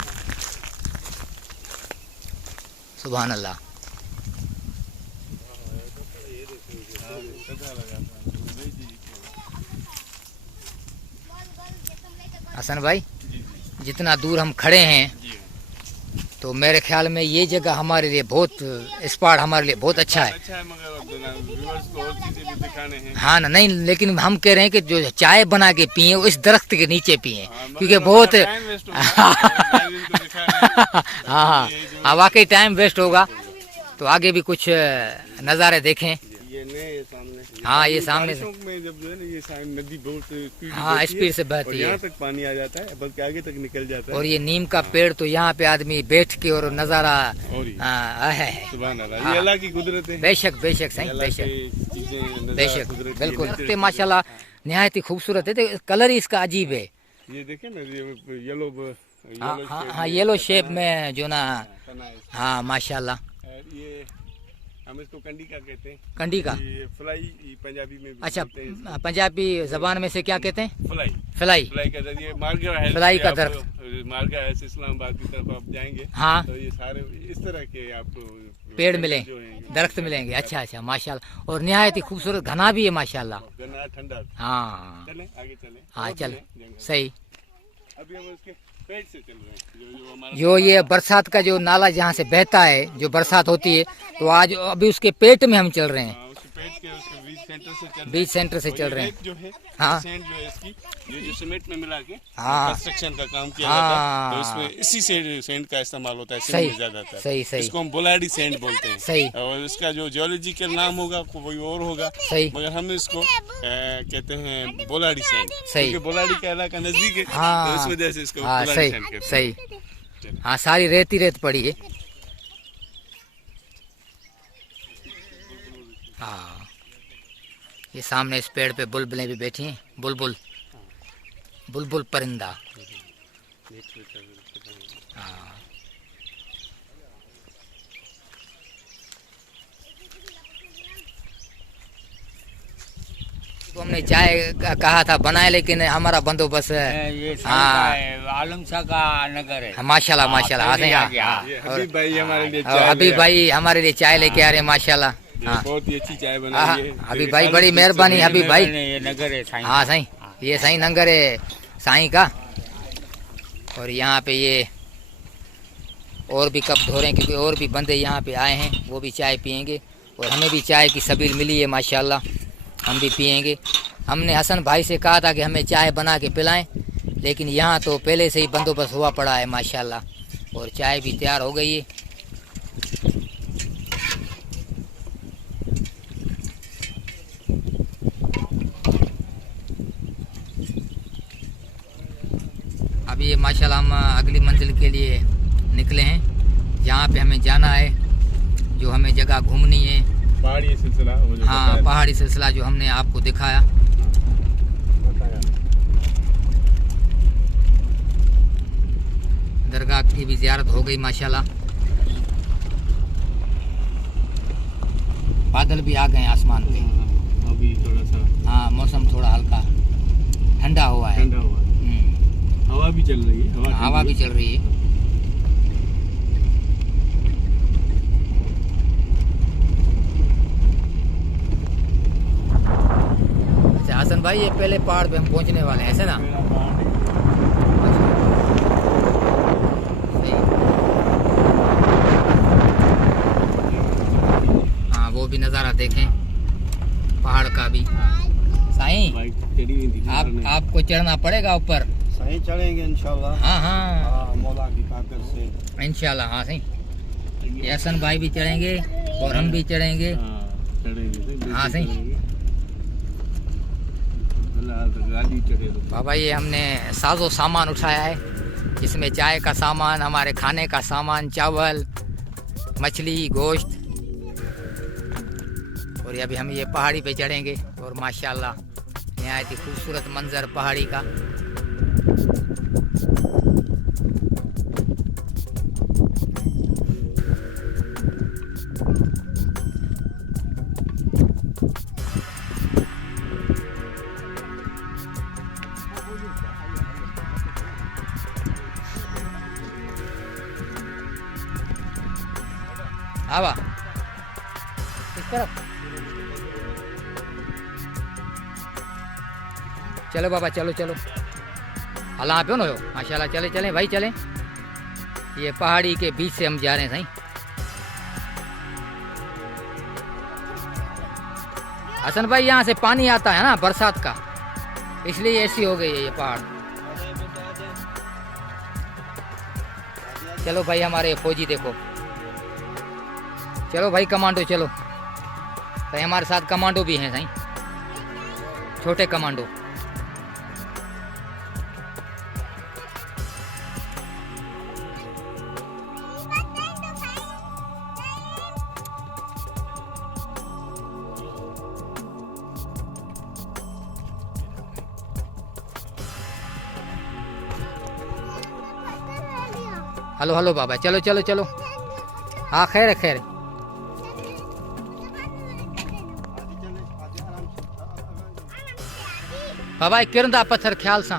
सुभान अल्लाह। हसन भाई, जितना दूर हम खड़े हैं जी। तो मेरे ख्याल में ये जगह हमारे लिए बहुत, स्पॉट हमारे लिए बहुत अच्छा है। अच्छा है, मगर व्यूअर्स को और चीजें भी दिखाने हैं। हाँ ना, नहीं लेकिन हम कह रहे हैं कि जो चाय बना के पिए वो इस दरख्त के नीचे पिए, हाँ, मगर क्योंकि हमारा बहुत टाइम वेस्ट होगा। टाइम इनको दिखा रहे हैं। हाँ हाँ हाँ, वाकई टाइम वेस्ट होगा। तो आगे भी कुछ नज़ारे देखें। ये नहीं सामने। हाँ ये सामने से, बारिशों में जब जो है ना, ये सामने नदी बहुत स्पीड हाँ स्पीड से बहती है। यहाँ तक पानी आ जाता है, बल्कि आगे तक निकल जाता है। और ये नीम का पेड़ तो यहाँ पे आदमी बैठ के और नज़ारा और ये है। सुभान अल्लाह, हाँ। ये अल्लाह की कुदरत है। बेशक बेशक सही, अल्लाह बेशक की चीजें, नज़ारा, बेशक कुदरत की बिल्कुल। नेचर तो माशाल्लाह निहायत ही खूबसूरत है, तो कलर ही इसका अजीब है। ये देखे ना, ये येलो हाँ हाँ हाँ, येलो शेप में जो ना। तना है। हाँ माशाल्लाह। और ये हम इसको कंडी का कहते हैं। कंडी का। ये फ्लाई पंजाबी में भी अच्छा, बोलते हैं इसको। पंजाबी जबान में से क्या कहते हैं? फ्लाई। फ्लाई। फ्लाई का दरख्त, ये मार्गा है। फ्लाई का आप दरख्त। मार्गा है, इस्लामाबाद की तरफ आप जाएंगे हाँ। तो ये सारे इस तरह के आपको पेड़ मिले, जो हैं, दरख्त मिलेंगे। अच्छा अच्छा, माशाल्लाह। और निहायत ही खूबसूरत घना भी है माशाल्लाह। घना ठंडा। हाँ चलें आगे चलें। हाँ, और चल चलें, जंगल। सही। अभी हम उसके पेड़ से चल रहे हैं, जो हमारा जो ये बरसात का जो नाला जहाँ से बहता है, जो बरसात होती है, तो आज अभी उसके पेट में हम चल रहे हैं। उसके पेड़ के उसके बीच सेंटर से चल रहे हैं। बीच सेंटर से और चल ये रहे हैं। रेत जो है, हाँ। सैंड जो है इसकी, ये जो सीमेंट में मिला के हाँ। कंस्ट्रक्शन का काम किया हाँ। जाता है, तो इसमें इसी से सैंड का इस्तेमाल होता है, सही, सीमेंट में ज्यादा होता है। सही, सही। इसको हम बोलाडी सैंड बोलते हैं। सही। और इसका जो जियोलॉजिकल नाम होगा वही और होगा, सही। मगर हम इसको कहते हैं बोलाडी सैंड, सही। क्योंकि बोलाडी का इलाका नजदीक है, हाँ। तो इस वजह से इसको हाँ, बोलाडी सही सैंड कहते हैं। सही। हाँ, सारी रेत ही रेत पड़ी है। हाँ, ये सामने इस पेड़ पे बुलबुलें भी बैठी हैं। बुलबुल, बुलबुल परिंदा। हाँ, तो हमने चाय कहा था बनाए, लेकिन हमारा बंदोबस्त है। ये हाँ। आलम शाह का नगर है। माशाल्लाह माशाल्लाह। हाँ, पहले हाँ, आ गया। हाँ। ये हबीब भाई हमारे लिए और चाय हबीब ले भाई हमारे लिए चाय लेके आ रहे हैं माशाल्लाह। आए। हाँ बहुत ही अच्छी चाय हाँ, बनाई है। हबीब भाई बड़ी मेहरबानी हबीब भाई। ये नगर है साईं। हाँ साईं, ये साईं नंगर है साईं का। और यहाँ पे ये और भी कप धो रहे हैं, क्योंकि और भी बंदे यहाँ पे आए हैं, वो भी चाय पियेंगे। और हमें भी चाय की सबील मिली है माशाल्लाह, हम भी पियेंगे। हमने हसन भाई से कहा था कि हमें चाय बना के पिलाएं, लेकिन यहाँ तो पहले से ही बंदोबस्त हुआ पड़ा है माशाल्लाह। और चाय भी तैयार हो गई है। अभी ये माशाल्लाह हम अगली मंजिल के लिए निकले हैं, जहाँ पे हमें जाना है, जो हमें जगह घूमनी है। पहाड़ी सिलसिला वो जो हाँ, बताया। पहाड़ी सिलसिला जो हमने आपको दिखाया। दरगाह की भी ज़ियारत हो गई माशाल्लाह। बादल भी आ गए आसमान पे। अभी थोड़ा सा हाँ, मौसम थोड़ा हल्का ठंडा हुआ है। ठंडा हुआ है। हवा भी चल रही है। हवा भी चल रही है। अच्छा हसन भाई, ये पहले पहाड़ पे हम पहुंचने वाले हैं, ऐसे ना? सही। हाँ, वो भी नज़ारा देखें पहाड़ का भी। साईं, आपको चढ़ना पड़ेगा ऊपर। सही चढ़ेंगे इंशाल्लाह। हाँ हाँ, हाँ, मौला की ताकत से इंशाल्लाह। हाँ सही, ये हसन भाई भी चढ़ेंगे और हम भी चढ़ेंगे। हाँ सही। बाबा, ये हमने साजो सामान उठाया है, जिसमें चाय का सामान, हमारे खाने का सामान, चावल, मछली, गोश्त। और अभी हम ये पहाड़ी पे चढ़ेंगे। और माशाल्लाह निहायत ही खूबसूरत मंजर पहाड़ी का। आवा इस तरफ। चलो बाबा, चलो चलो। अल्लाह पे हो माशाल्लाह। चले चले भाई चले। ये पहाड़ी के बीच से हम जा रहे हैं सही। हसन भाई, यहाँ से पानी आता है ना बरसात का, इसलिए ऐसी हो गई है ये पहाड़। चलो भाई, हमारे फौजी देखो। चलो भाई कमांडो, चलो भाई। हमारे साथ कमांडो भी हैं सही, छोटे कमांडो। हेलो हेलो बाबा, चलो चलो चलो। हाँ खैर है खैर है। बाबा किरंदा पत्थर ख्याल सा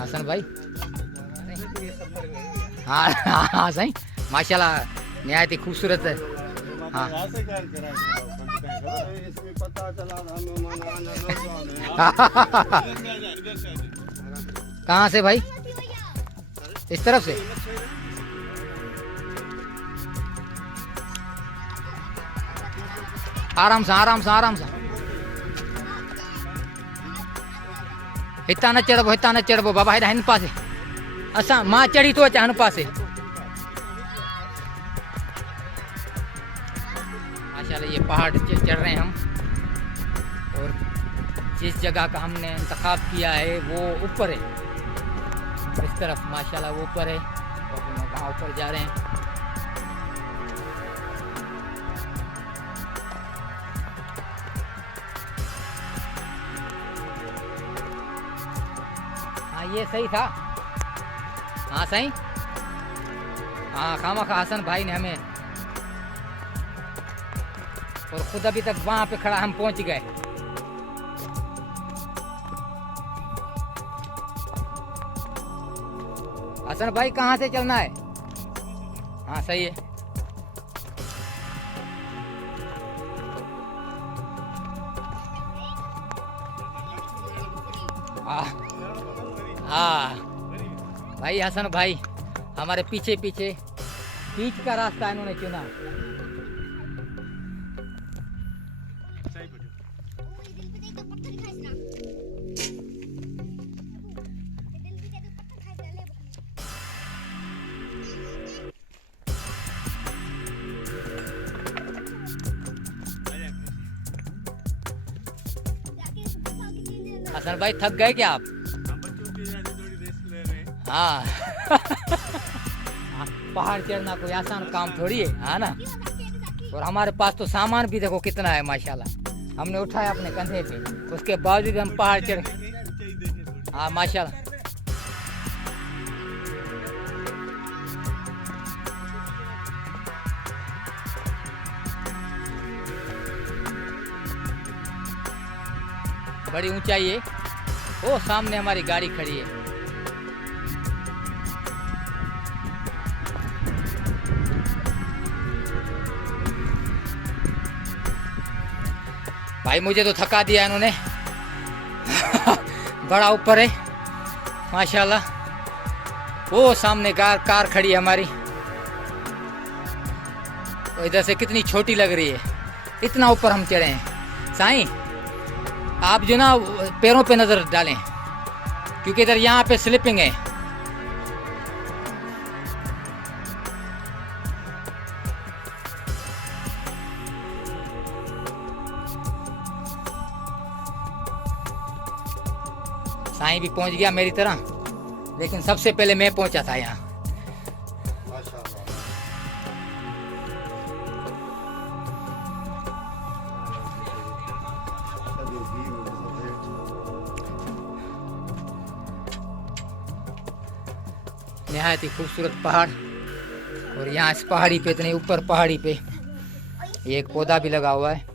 हसन भाई हाँ हाँ सही माशाल्लाह निहायत ही खूबसूरत है। हाँ इसमें पता चला हमें मनाना कहाँ से भाई? इस तरफ से आराम से आराम से आराम से हिता न चढ़बो बाबा हेॾा हिन पासे असां मां चढ़ी तो अचां हिन पासे। माशाल्लाह ये पहाड़ चढ़ रहे हैं हम और जिस जगह का हमने इंतखाब किया है वो ऊपर है इस तरफ माशाल्लाह वो ऊपर है और हम वहाँ ऊपर जा रहे हैं। हाँ ये सही था। हाँ सही हाँ खामखा हसन भाई ने हमें और खुद अभी तक वहां पे खड़ा हम पहुंच गए। हसन भाई कहाँ से चलना है? हाँ सही है। हाँ भाई हसन भाई हमारे पीछे पीछे बीच का रास्ता इन्होंने चुना। हसन भाई थक गए क्या आप? हाँ पहाड़ चढ़ना कोई आसान काम थोड़ी है, हाँ ना। और हमारे पास तो सामान भी देखो कितना है माशाल्लाह, हमने उठाया अपने कंधे पे, उसके बावजूद हम पहाड़ चढ़। हाँ माशाल्लाह। बड़ी ऊंचाई है। वो सामने हमारी गाड़ी खड़ी है। भाई मुझे तो थका दिया इन्होंने बड़ा ऊपर है माशाल्लाह। वो सामने कार खड़ी है हमारी, तो इधर से कितनी छोटी लग रही है, इतना ऊपर हम चढ़े हैं। साईं आप जो ना पैरों पे नजर डालें क्योंकि इधर यहाँ पे स्लिपिंग है। साईं भी पहुंच गया मेरी तरह, लेकिन सबसे पहले मैं पहुंचा था यहाँ। निहायत ही खूबसूरत पहाड़, और यहाँ इस पहाड़ी पे, इतने ऊपर पहाड़ी पे ये एक पौधा भी लगा हुआ है।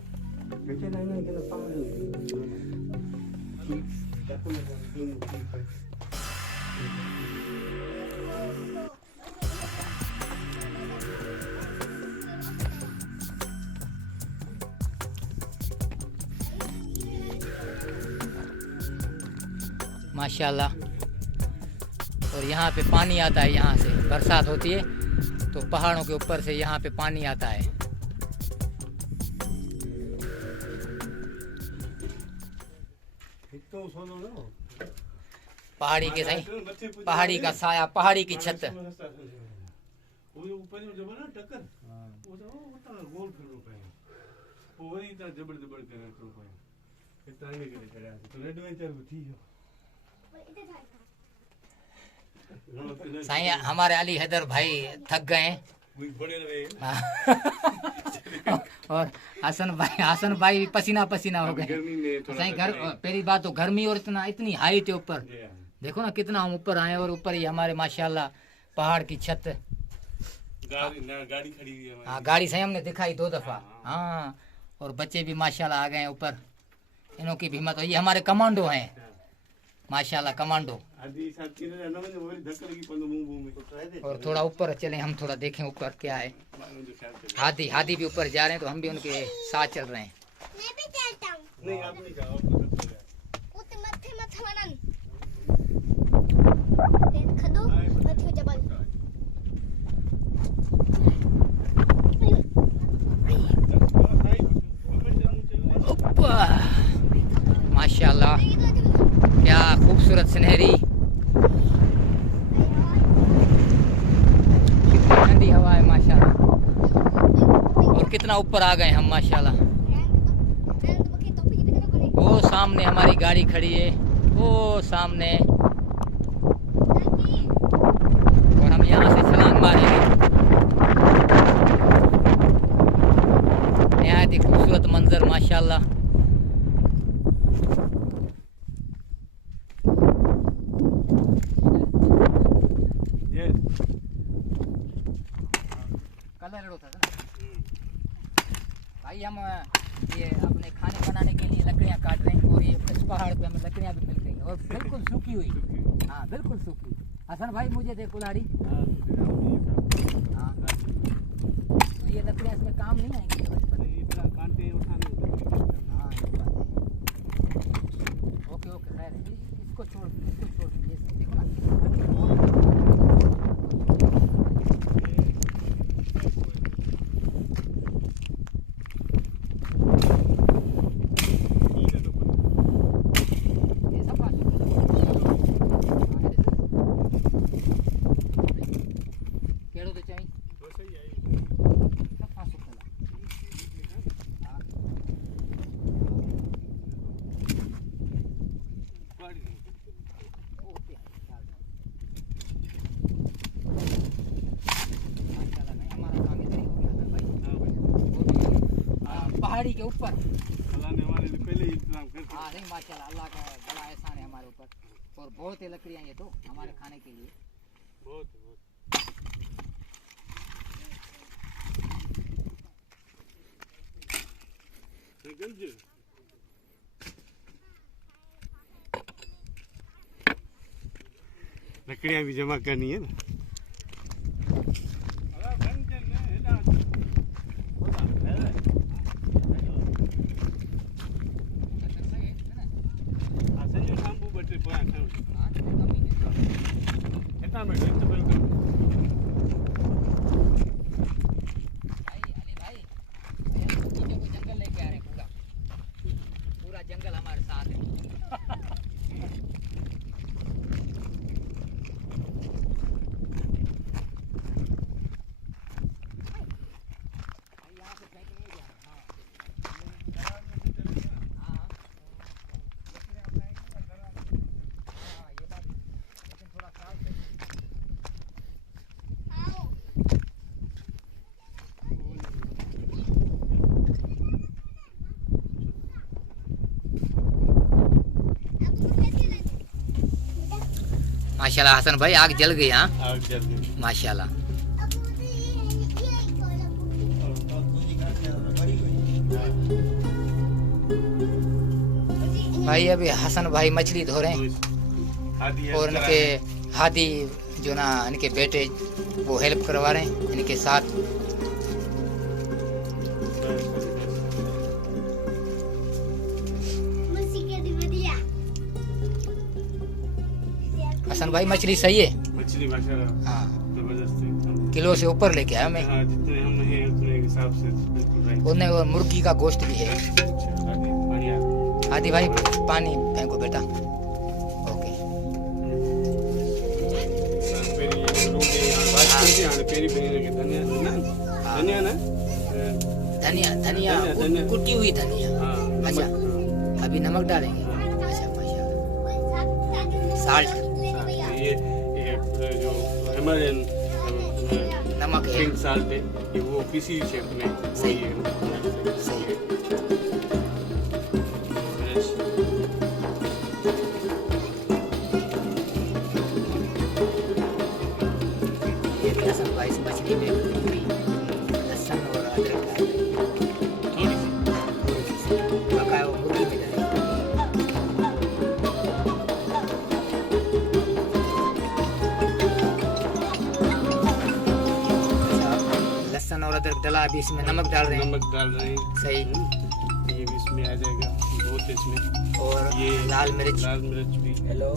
माशाल्लाह। और यहाँ पे पानी आता है, यहाँ से बरसात होती है तो पहाड़ों के ऊपर से यहाँ पे पानी आता है। पहाड़ी के सही, पहाड़ी का साया, पहाड़ी की छत। साईं हमारे अली हैदर भाई थक गए हैं। और हसन भाई भी पसीना पसीना हो गए। गर्मी में थोड़ा सही घर पहली बात तो गर्मी और इतनी हाइट है ऊपर, देखो ना कितना हम ऊपर आए और ऊपर ही हमारे माशाल्लाह पहाड़ की छत। गाड़ी खड़ी हुई है। हाँ गाड़ी सही हमने दिखाई 2 दफा। हाँ और बच्चे भी माशाल्लाह आ गए हैं ऊपर, इनों की भी हिम्मत। ये हमारे कमांडो हैं माशाल्लाह, कमांडो। और थोड़ा ऊपर चले हम, थोड़ा देखें ऊपर क्या है। हादी भी ऊपर जा रहे हैं तो हम भी उनके साथ चल रहे हैं। मैं भी चलता हूँ। नहीं आप नहीं जाओ, उत मथे मथे मनन ते खदो मथे जबल माशाल्लाह क्या खूबसूरत सुनहरी, कितनी ठंडी हवा है माशाल्लाह। और कितना ऊपर आ गए हम माशाल्लाह। वो सामने हमारी गाड़ी खड़ी है, वो सामने, और हम यहाँ से छलांग मारेंगे। यहाँ की खूबसूरत मंजर माशाल्लाह। कलर होता था ना भाई। हम ये अपने खाने बनाने के लिए लकड़ियाँ काट रहे हैं और ये इस पहाड़ पे हमें लकड़ियाँ भी मिल गई और बिल्कुल सूखी हुई। हाँ बिल्कुल सूखी। हसन भाई मुझे दे कुल्हाड़ी। हाँ तो ये लकड़ियाँ इसमें काम नहीं आएंगी। हाँ ओके ओके खैर इसको छोड़ ये देखो ना। पहाड़ी के ऊपर अल्लाह ने हमारे लिए पहले ही इंतजाम कर दिया। हाँ नहीं माशाल्लाह अल्लाह का बड़ा एहसान है हमारे ऊपर। और बहुत ही लकड़ियाँ ये तो हमारे खाने के लिए। बहुत लकड़ियाँ भी जमा करनी है ना। जंगल लेके आ रहे हैं, पूरा जंगल हमारे साथ है। माशाल्लाह हसन भाई आग जल गई। हाँ आग जल गई माशाल्लाह। भाई अभी हसन भाई मछली धो रहे हैं और इनके हादी जो ना इनके बेटे वो हेल्प करवा रहे हैं इनके साथ। हसन भाई मछली सही है। मछली माशाल्लाह हाँ जबरदस्त किलो से ऊपर लेके आया मैं। हाँ जितने हम हैं उतने हिसाब से बिल्कुल राइट। उन्हें और मुर्गी का गोश्त भी है। बढ़िया। आदि भाई पानी फेंको बेटा। ओके धनिया ना धनिया धनिया धनिया। कुटी हुई धनिया। हाँ अच्छा अभी नमक डालेंगे। अच्छा माशाल्लाह। साल्ट ये जो हिमालयन नमक है। पिंक साल्ट है, ये वो किसी शेप में सही। वही है। सही है। फ्रेश। ये भी हसन भाई इस मछली में भी लहसुन और अदरक डाल थोड़ी सी पकाया वो मुर्गी में डालेंगे। लहसुन और अदरक डाला, अभी इसमें नमक डाल रहे हैं। नमक डाल रहे हैं। सही। ये भी इसमें आ जाएगा बहुत इसमें। और ये लाल मिर्च। लाल मिर्च भी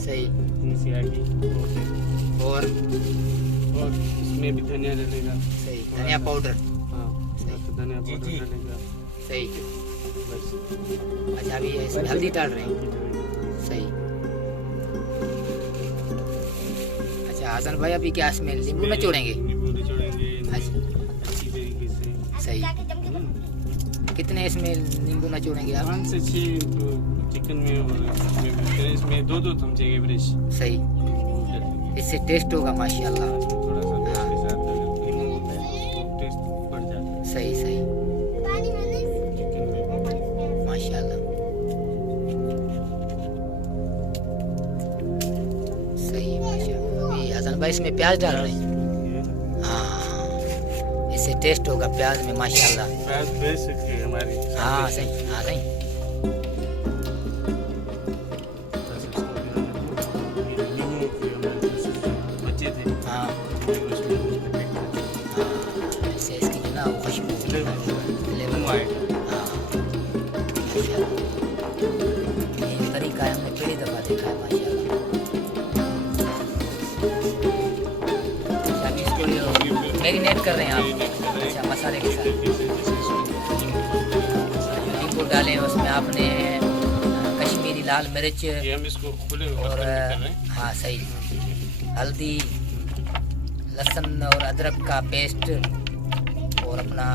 सही। इतनी सी आएगी बहुत है। और और इसमें भी धनिया डलेगा। सही धनिया पाउडर। हाँ थोड़ा सा धनिया पाउडर डलेगा सही। बस। अच्छा अभी इसमें हल्दी डाल रहे हैं। सही। अच्छा हसन भाई अभी क्या इसमें नींबू निचोड़ेंगे? नींबू निचोड़ेंगे अच्छा अच्छी तरीके से। सही। कितने इसमें नींबू निचोड़ेंगे आप? 5 से 6 चिकन में और इसमें 2 चमचे एवरेज सही। इससे टेस्ट होगा माशाल्लाह। थोड़ा सा इसके साथ नींबू में टेस्ट बढ़ जाता है सही सही चिकन में। माशाल्लाह। सही माशाल्लाह। अभी हसन भाई इसमें प्याज डाल रहे हैं। हाँ इससे टेस्ट होगा प्याज में माशाल्लाह। प्याज बेसिक है हमारी। हाँ सही। हाँ सही। बस इसको फिर ये नींबू के हमारे जो बचे थे हाँ उसमें पैक कर हाँ, इससे इसकी जो ना वो खुशबू नींबू आएगा। हाँ माशाल्लाह। ये तरीका है हमने पहली दफ़ा देखा है माशाल्लाह। अच्छा, अभी इसको मैरिनेट कर रहे हैं आप? अच्छा मसाले के साथ नींबू डालें, उसमें आपने कश्मीरी लाल मिर्च ये हम इसको खुले और बर्तन में कर रहे हैं। हाँ सही, हल्दी, लहसुन और अदरक का पेस्ट और अपना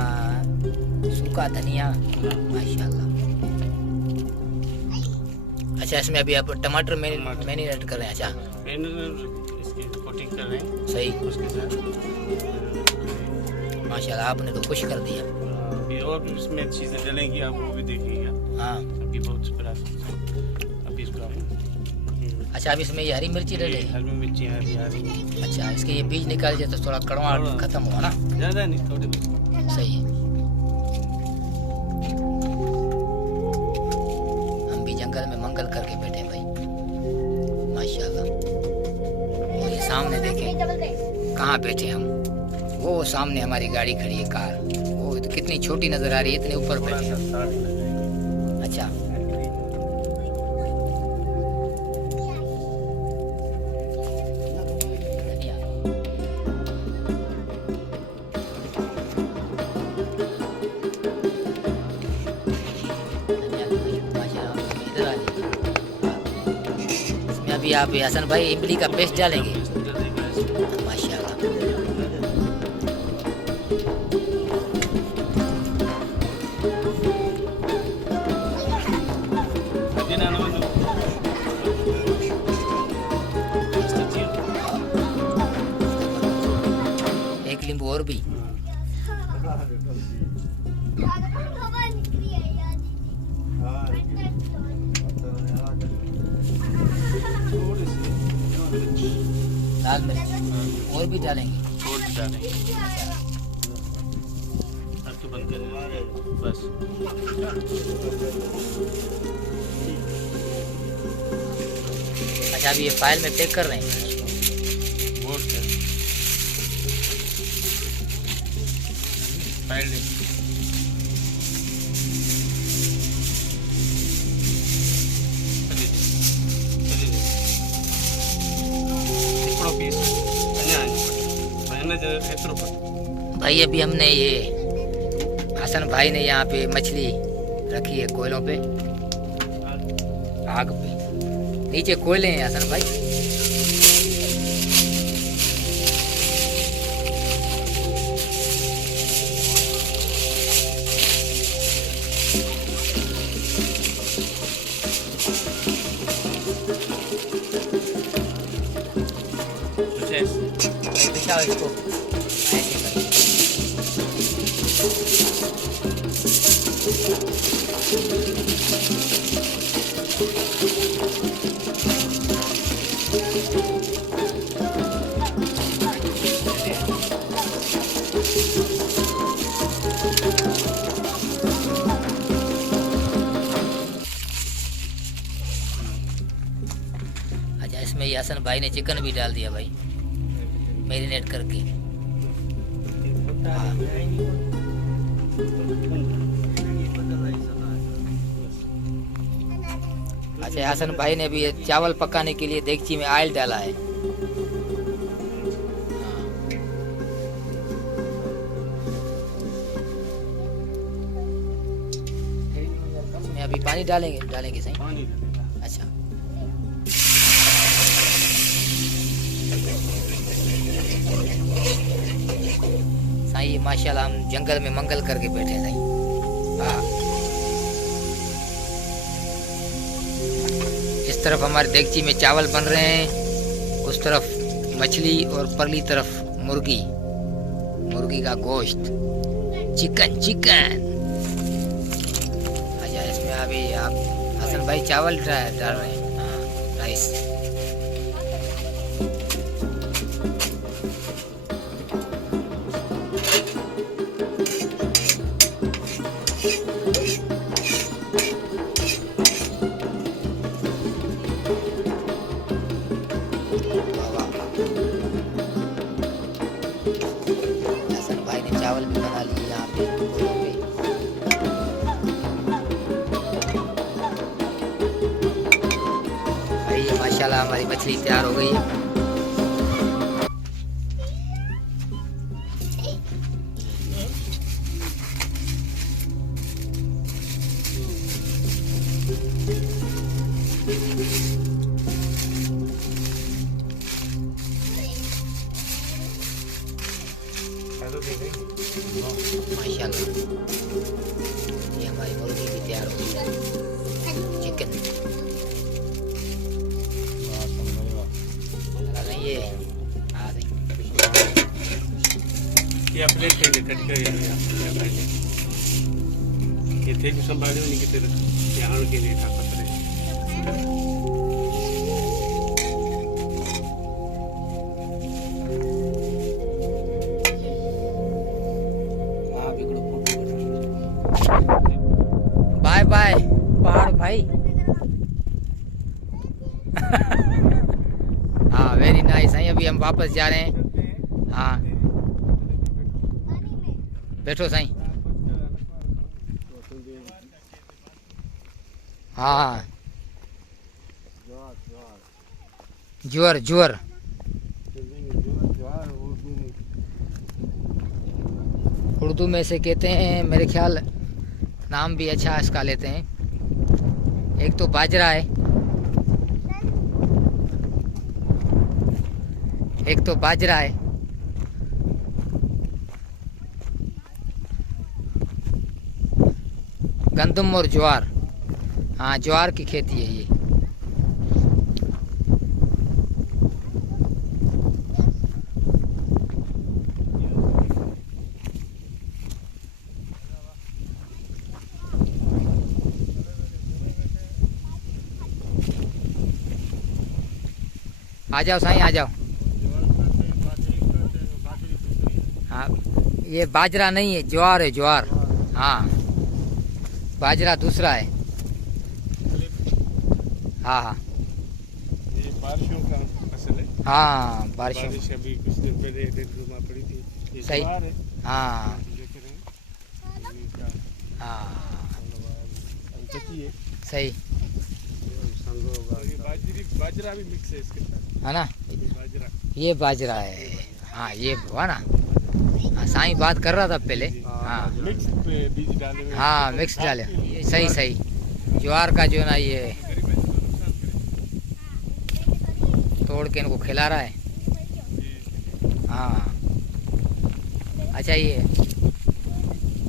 सूखा धनिया माशाल्लाह। अच्छा इसमें अभी आप टमाटर मैरिनेट कर रहे हैं? अच्छा मैंने इसकी कोटिंग कर रहे हैं सही उसके साथ। माशाल्लाह, आपने तो खुश कर दिया। अभी और भी उसमें चीज़ें डलेंगी, आप वो भी देखिएगा। हाँ अभी बहुत बड़ा अभी इसको हम अच्छा, अभी इसमें ये हरी मिर्ची डलेगी? हरी मिर्ची हरी आ रही है। अच्छा, इसके ये बीज निकाल जाए तो थोड़ा कड़वा खत्म हुआ ना? ज़्यादा नहीं, थोड़े बहुत। सही है। हम भी जंगल में मंगल करके बैठे हैं भाई माशाल्लाह। और ये सामने देखें कहाँ बैठे हम, वो सामने हमारी गाड़ी खड़ी है कार, वो तो कितनी छोटी नजर आ रही है, इतने ऊपर बैठे हैं। अच्छा धनिया। धनिया की खुशबू माशाल्लाह इधर आ रही है। इसमें अभी आप हसन भाई इमली का पेस्ट डालेंगे? माशाल्लाह। एक नींबू और भी। लाल मिर्च और भी डालेंगे? और भी डालेंगे। अब तो बंद कर बस। अच्छा, अभी ये फाइल में पैक कर रहे हैं? वोट कर फाइल ले। भाई अभी हमने ये हसन भाई ने यहाँ पे मछली रखी है कोयलों पे, आग पे, नीचे कोयले हैं हसन भाई। दिखाओ इसको ऐसे करके। अच्छा, इसमें यासन भाई ने चिकन भी डाल दिया भाई, मैरिनेट करके। हाँ। अच्छा, यासन भाई ने भी चावल पकाने के लिए देगची में ऑयल डाला है। हाँ। इसमें अभी पानी डालेंगे सही। अच्छा, साईं माशाल्लाह हम जंगल में मंगल करके बैठे हैं साईं। हाँ। इस तरफ हमारे देगची में चावल बन रहे हैं, उस तरफ मछली और परली तरफ मुर्गी का गोश्त, चिकन। अच्छा, इसमें अभी आप हसन भाई चावल डाल रहे हैं। हाँ, राइस। हसन भाई ने चावल भी बना लिए यहाँ पे गोलों पे। भाई ये माशाल्लाह हमारी मछली तैयार हो गई है। माशाल्लाह ये हमारी मुर्गी भी तैयार हो गई है। चिकन ये या प्लेट पे कट कर ये थे जो संभाले नहीं कितने यहाँ के लिए था पत्रे। बाय बाय पहाड़ भाई। हाँ, वेरी नाइस है। अभी हम वापस जा रहे हैं। हाँ, बैठो साईं। हाँ, जुअर उर्दू में से कहते हैं, मेरे ख्याल नाम भी अच्छा इसका लेते हैं। एक तो बाजरा है, गंदम और ज्वार। हाँ, ज्वार की खेती है ये। आ जाओ साईं, आ जाओ। हाँ, ये बाजरा नहीं है, ज्वार है, ज्वार। हाँ, बाजरा दूसरा है। हाँ, ये बारिशों का फसल है। हाँ, बारिशों। बारिश अभी कुछ दिन पहले पड़ी थी। ये सही। ज्वार है। हाँ, देख रहे हैं इसका हाँ, है। सही और ये बाजरा भी मिक्स है इसके साथ, है ना। बाजरा। ये बाजरा है। हाँ, ये हुआ ना। हाँ, साईं बात कर रहा था पहले। हाँ, मिक्स बीज डाले हुए। हाँ, मिक्स डाले। सही। ज्वार का जो ना ये तोड़ के इनको खिला रहा है। हाँ, अच्छा, ये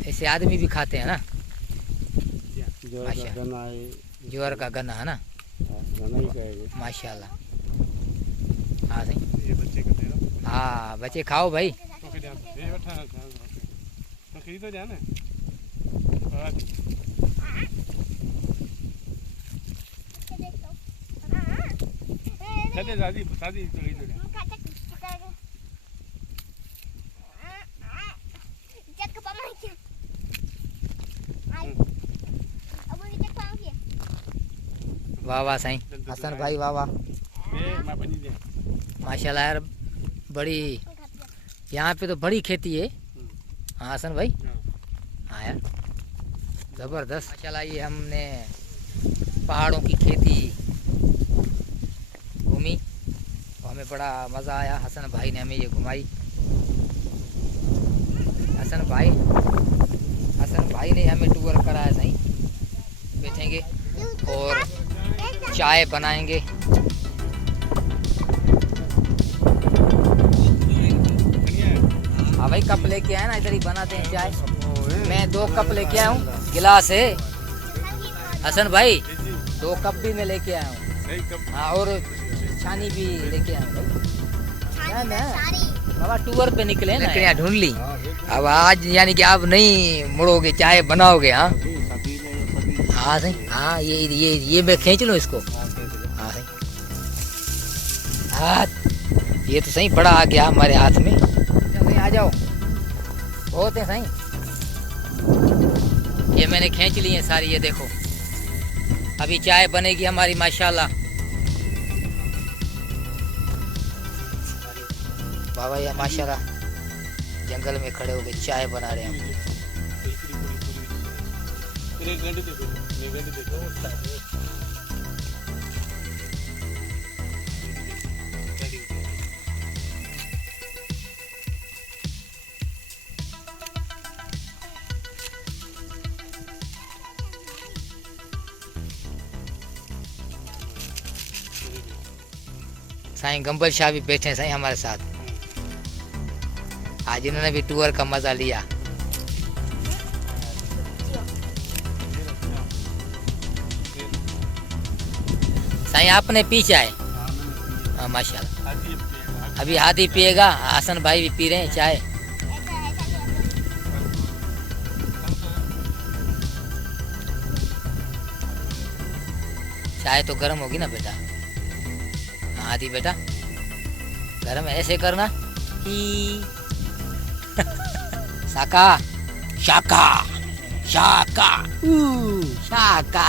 ऐसे आदमी भी खाते हैं ना। ज्वार का गन्ना है ना। माशाल्लाह। हाँ सही। ये बच्चे का तेरा। हाँ, बच्चे खाओ भाई। तो फिर ये बैठा है। बकरी तो जाना और चले दादी दादी बकरी तो जाना Cek ke paman ke. Ai. Abu ni cek paman ke. वाह वाह साईं हसन भाई वाह वाह ये मां बनी दे माशाल्लाह यार बड़ी यहाँ पे तो बड़ी खेती है हाँ हसन भाई हाँ यार ज़बरदस्त माशाल्लाह। ये हमने पहाड़ों की खेती घूमी और हमें बड़ा मज़ा आया। हसन भाई ने हमें ये घुमाई। हसन भाई ने हमें टूर कराया सही। बैठेंगे और चाय बनाएंगे। हाँ भाई कप लेके आए ना इधर ही बनाते हैं चाय। मैं 2 कप लेके आया हूँ गिलास है हसन भाई 2 कप भी मैं लेके आया हूँ। सही कब हाँ और छानी भी लेके आया हूँ ना बाबा टूर पे निकले ना लकड़ियाँ ढूंढ ली। अब आज यानी कि आप नहीं मुड़ोगे चाय बनाओगे। हाँ हाँ सही हाँ ये मैं खींच लूँ इसको। हाँ सही हाथ ये तो सही बड़ा आ गया हमारे हाथ में। सही आ जाओ बहुत है सही। ये मैंने खींच ली है सारी। ये देखो अभी चाय बनेगी हमारी माशाल्लाह। बाबा ये माशाल्लाह जंगल में खड़े होके चाय बना रहे हैं। एक घंटे दे दो साईं गंबल शाह भी बैठे हैं साईं हमारे साथ। आज इन्होंने भी टूर का मजा लिया। साईं आपने पी चाय हाँ माशाल्लाह। अभी हाथी पिएगा हसन भाई भी पी रहे हैं चाय। चाय तो गर्म होगी ना बेटा। हाँ दी बेटा गर्म ऐसे करना ही शाका शाका शाका शाका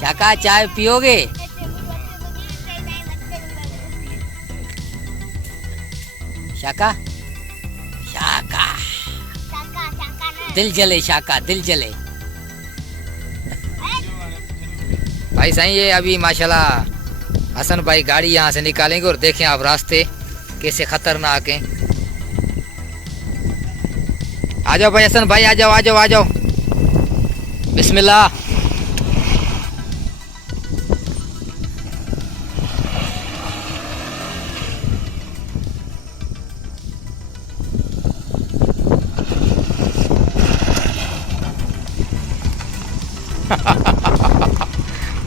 शाका चाय पियोगे। शाका शाका दिल जले शाका दिल जले। भाई साईं ये अभी माशाल्लाह हसन भाई गाड़ी यहाँ से निकालेंगे और देखें आप रास्ते कैसे खतरनाक हैं। आ जाओ भाई हसन भाई आ जाओ आ जाओ आ जाओ बिस्मिल्लाह।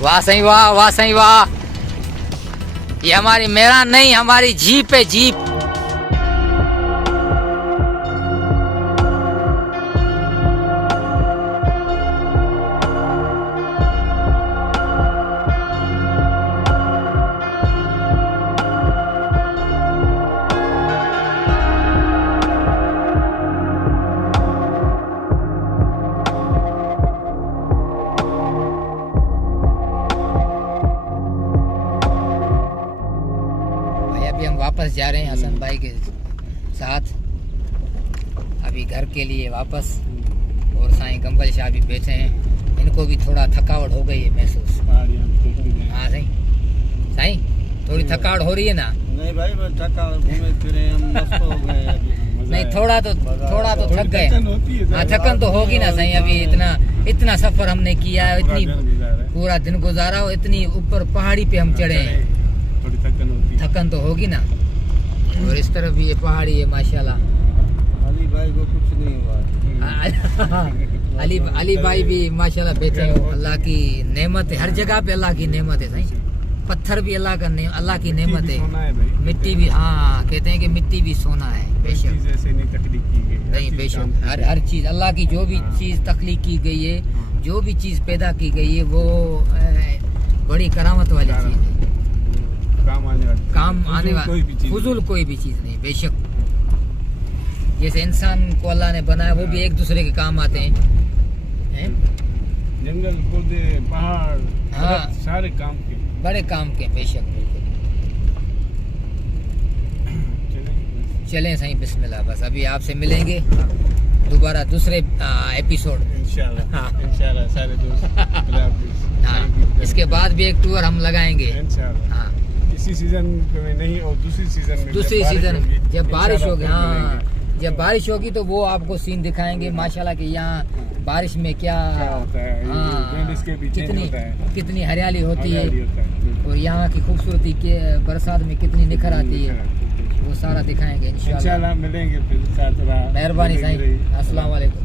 वाह सही वाह सही वाह। ये हमारी मेरा नहीं हमारी जीप है जीप। अभी हम वापस जा रहे हैं हसन भाई के साथ अभी घर के लिए वापस। और साईं गंबल शाह भी बैठे हैं। इनको भी थोड़ा थकावट हो गई है महसूस। हाँ साईं थोड़ी थकावट हो रही है ना। नहीं भाई बस थका घूमे फिरे हम मस्त हो गए अभी। नहीं थोड़ा तो थक गए। हाँ थकन तो होगी ना साईं। अभी इतना सफर हमने किया है इतनी पूरा दिन गुजारा और इतनी ऊपर पहाड़ी पे हम चढ़े हैं। थोड़ी थकन तो होगी ना। और इस तरफ भी ये पहाड़ी है माशाल्लाह। अली भाई को कुछ नहीं हुआ। अली भाई भी माशाल्लाह बैठे हो। अल्लाह की नेमत है हर जगह पे। अल्लाह की नेमत है सही। पत्थर भी अल्लाह की नेमत है। मिट्टी भी हाँ कहते हैं कि मिट्टी भी सोना है। कोई बेशक। चीज़ ऐसे नहीं तकलीफ की गई, हर नहीं चीज़ बेशक, काम की हर गई। हर चीज़ अल्लाह की जो भी हाँ। चीज़ तख्लीक की गई है, जो भी चीज़ पैदा की गई है, वो बड़ी करामत वाली चीज़ है, काम आने वाली काम फजूल आने कोई भी वाली, चीज़ फजूल कोई भी चीज़ नहीं बेशक। जैसे इंसान को अल्लाह ने बनाया वो भी एक दूसरे के काम आते हैं, हैं? जंगल पौधे पहाड़ हाँ। दरख्त, सारे काम के बड़े काम के बेशक बिल्कुल। चलेंगे। चलें सही, बिस्मिल्लाह। बस अभी आपसे मिलेंगे दोबारा दूसरे एपिसोड में। इंशाल्लाह हाँ। इंशाल्लाह सारे दोस्त खुदा हाफिज़। हाँ, Thank you. इसके बाद भी एक टूर हम लगाएंगे। इंशाल्लाह हाँ, इसी सीजन में नहीं और दूसरी सीजन में दूसरी जब बारिश सीजन होगी, जब बारिश इंशाल्लाह होगी, फिर हाँ मिलेंगे। जब बारिश होगी तो वो आपको सीन दिखाएंगे माशाल्लाह कि यहाँ बारिश में क्या क्या होता है, ये वेनिस के भी change कितनी होता है। कितनी हरियाली होती है, हरियाली होता है। और यहाँ की खूबसूरती के बरसात में कितनी निखर आती है, वो सारा दिखाएंगे इंशाल्लाह। इंशाल्लाह मिलेंगे फिर साथ रहा मेहरबानी साईं, अस्सलाम वालेकुम।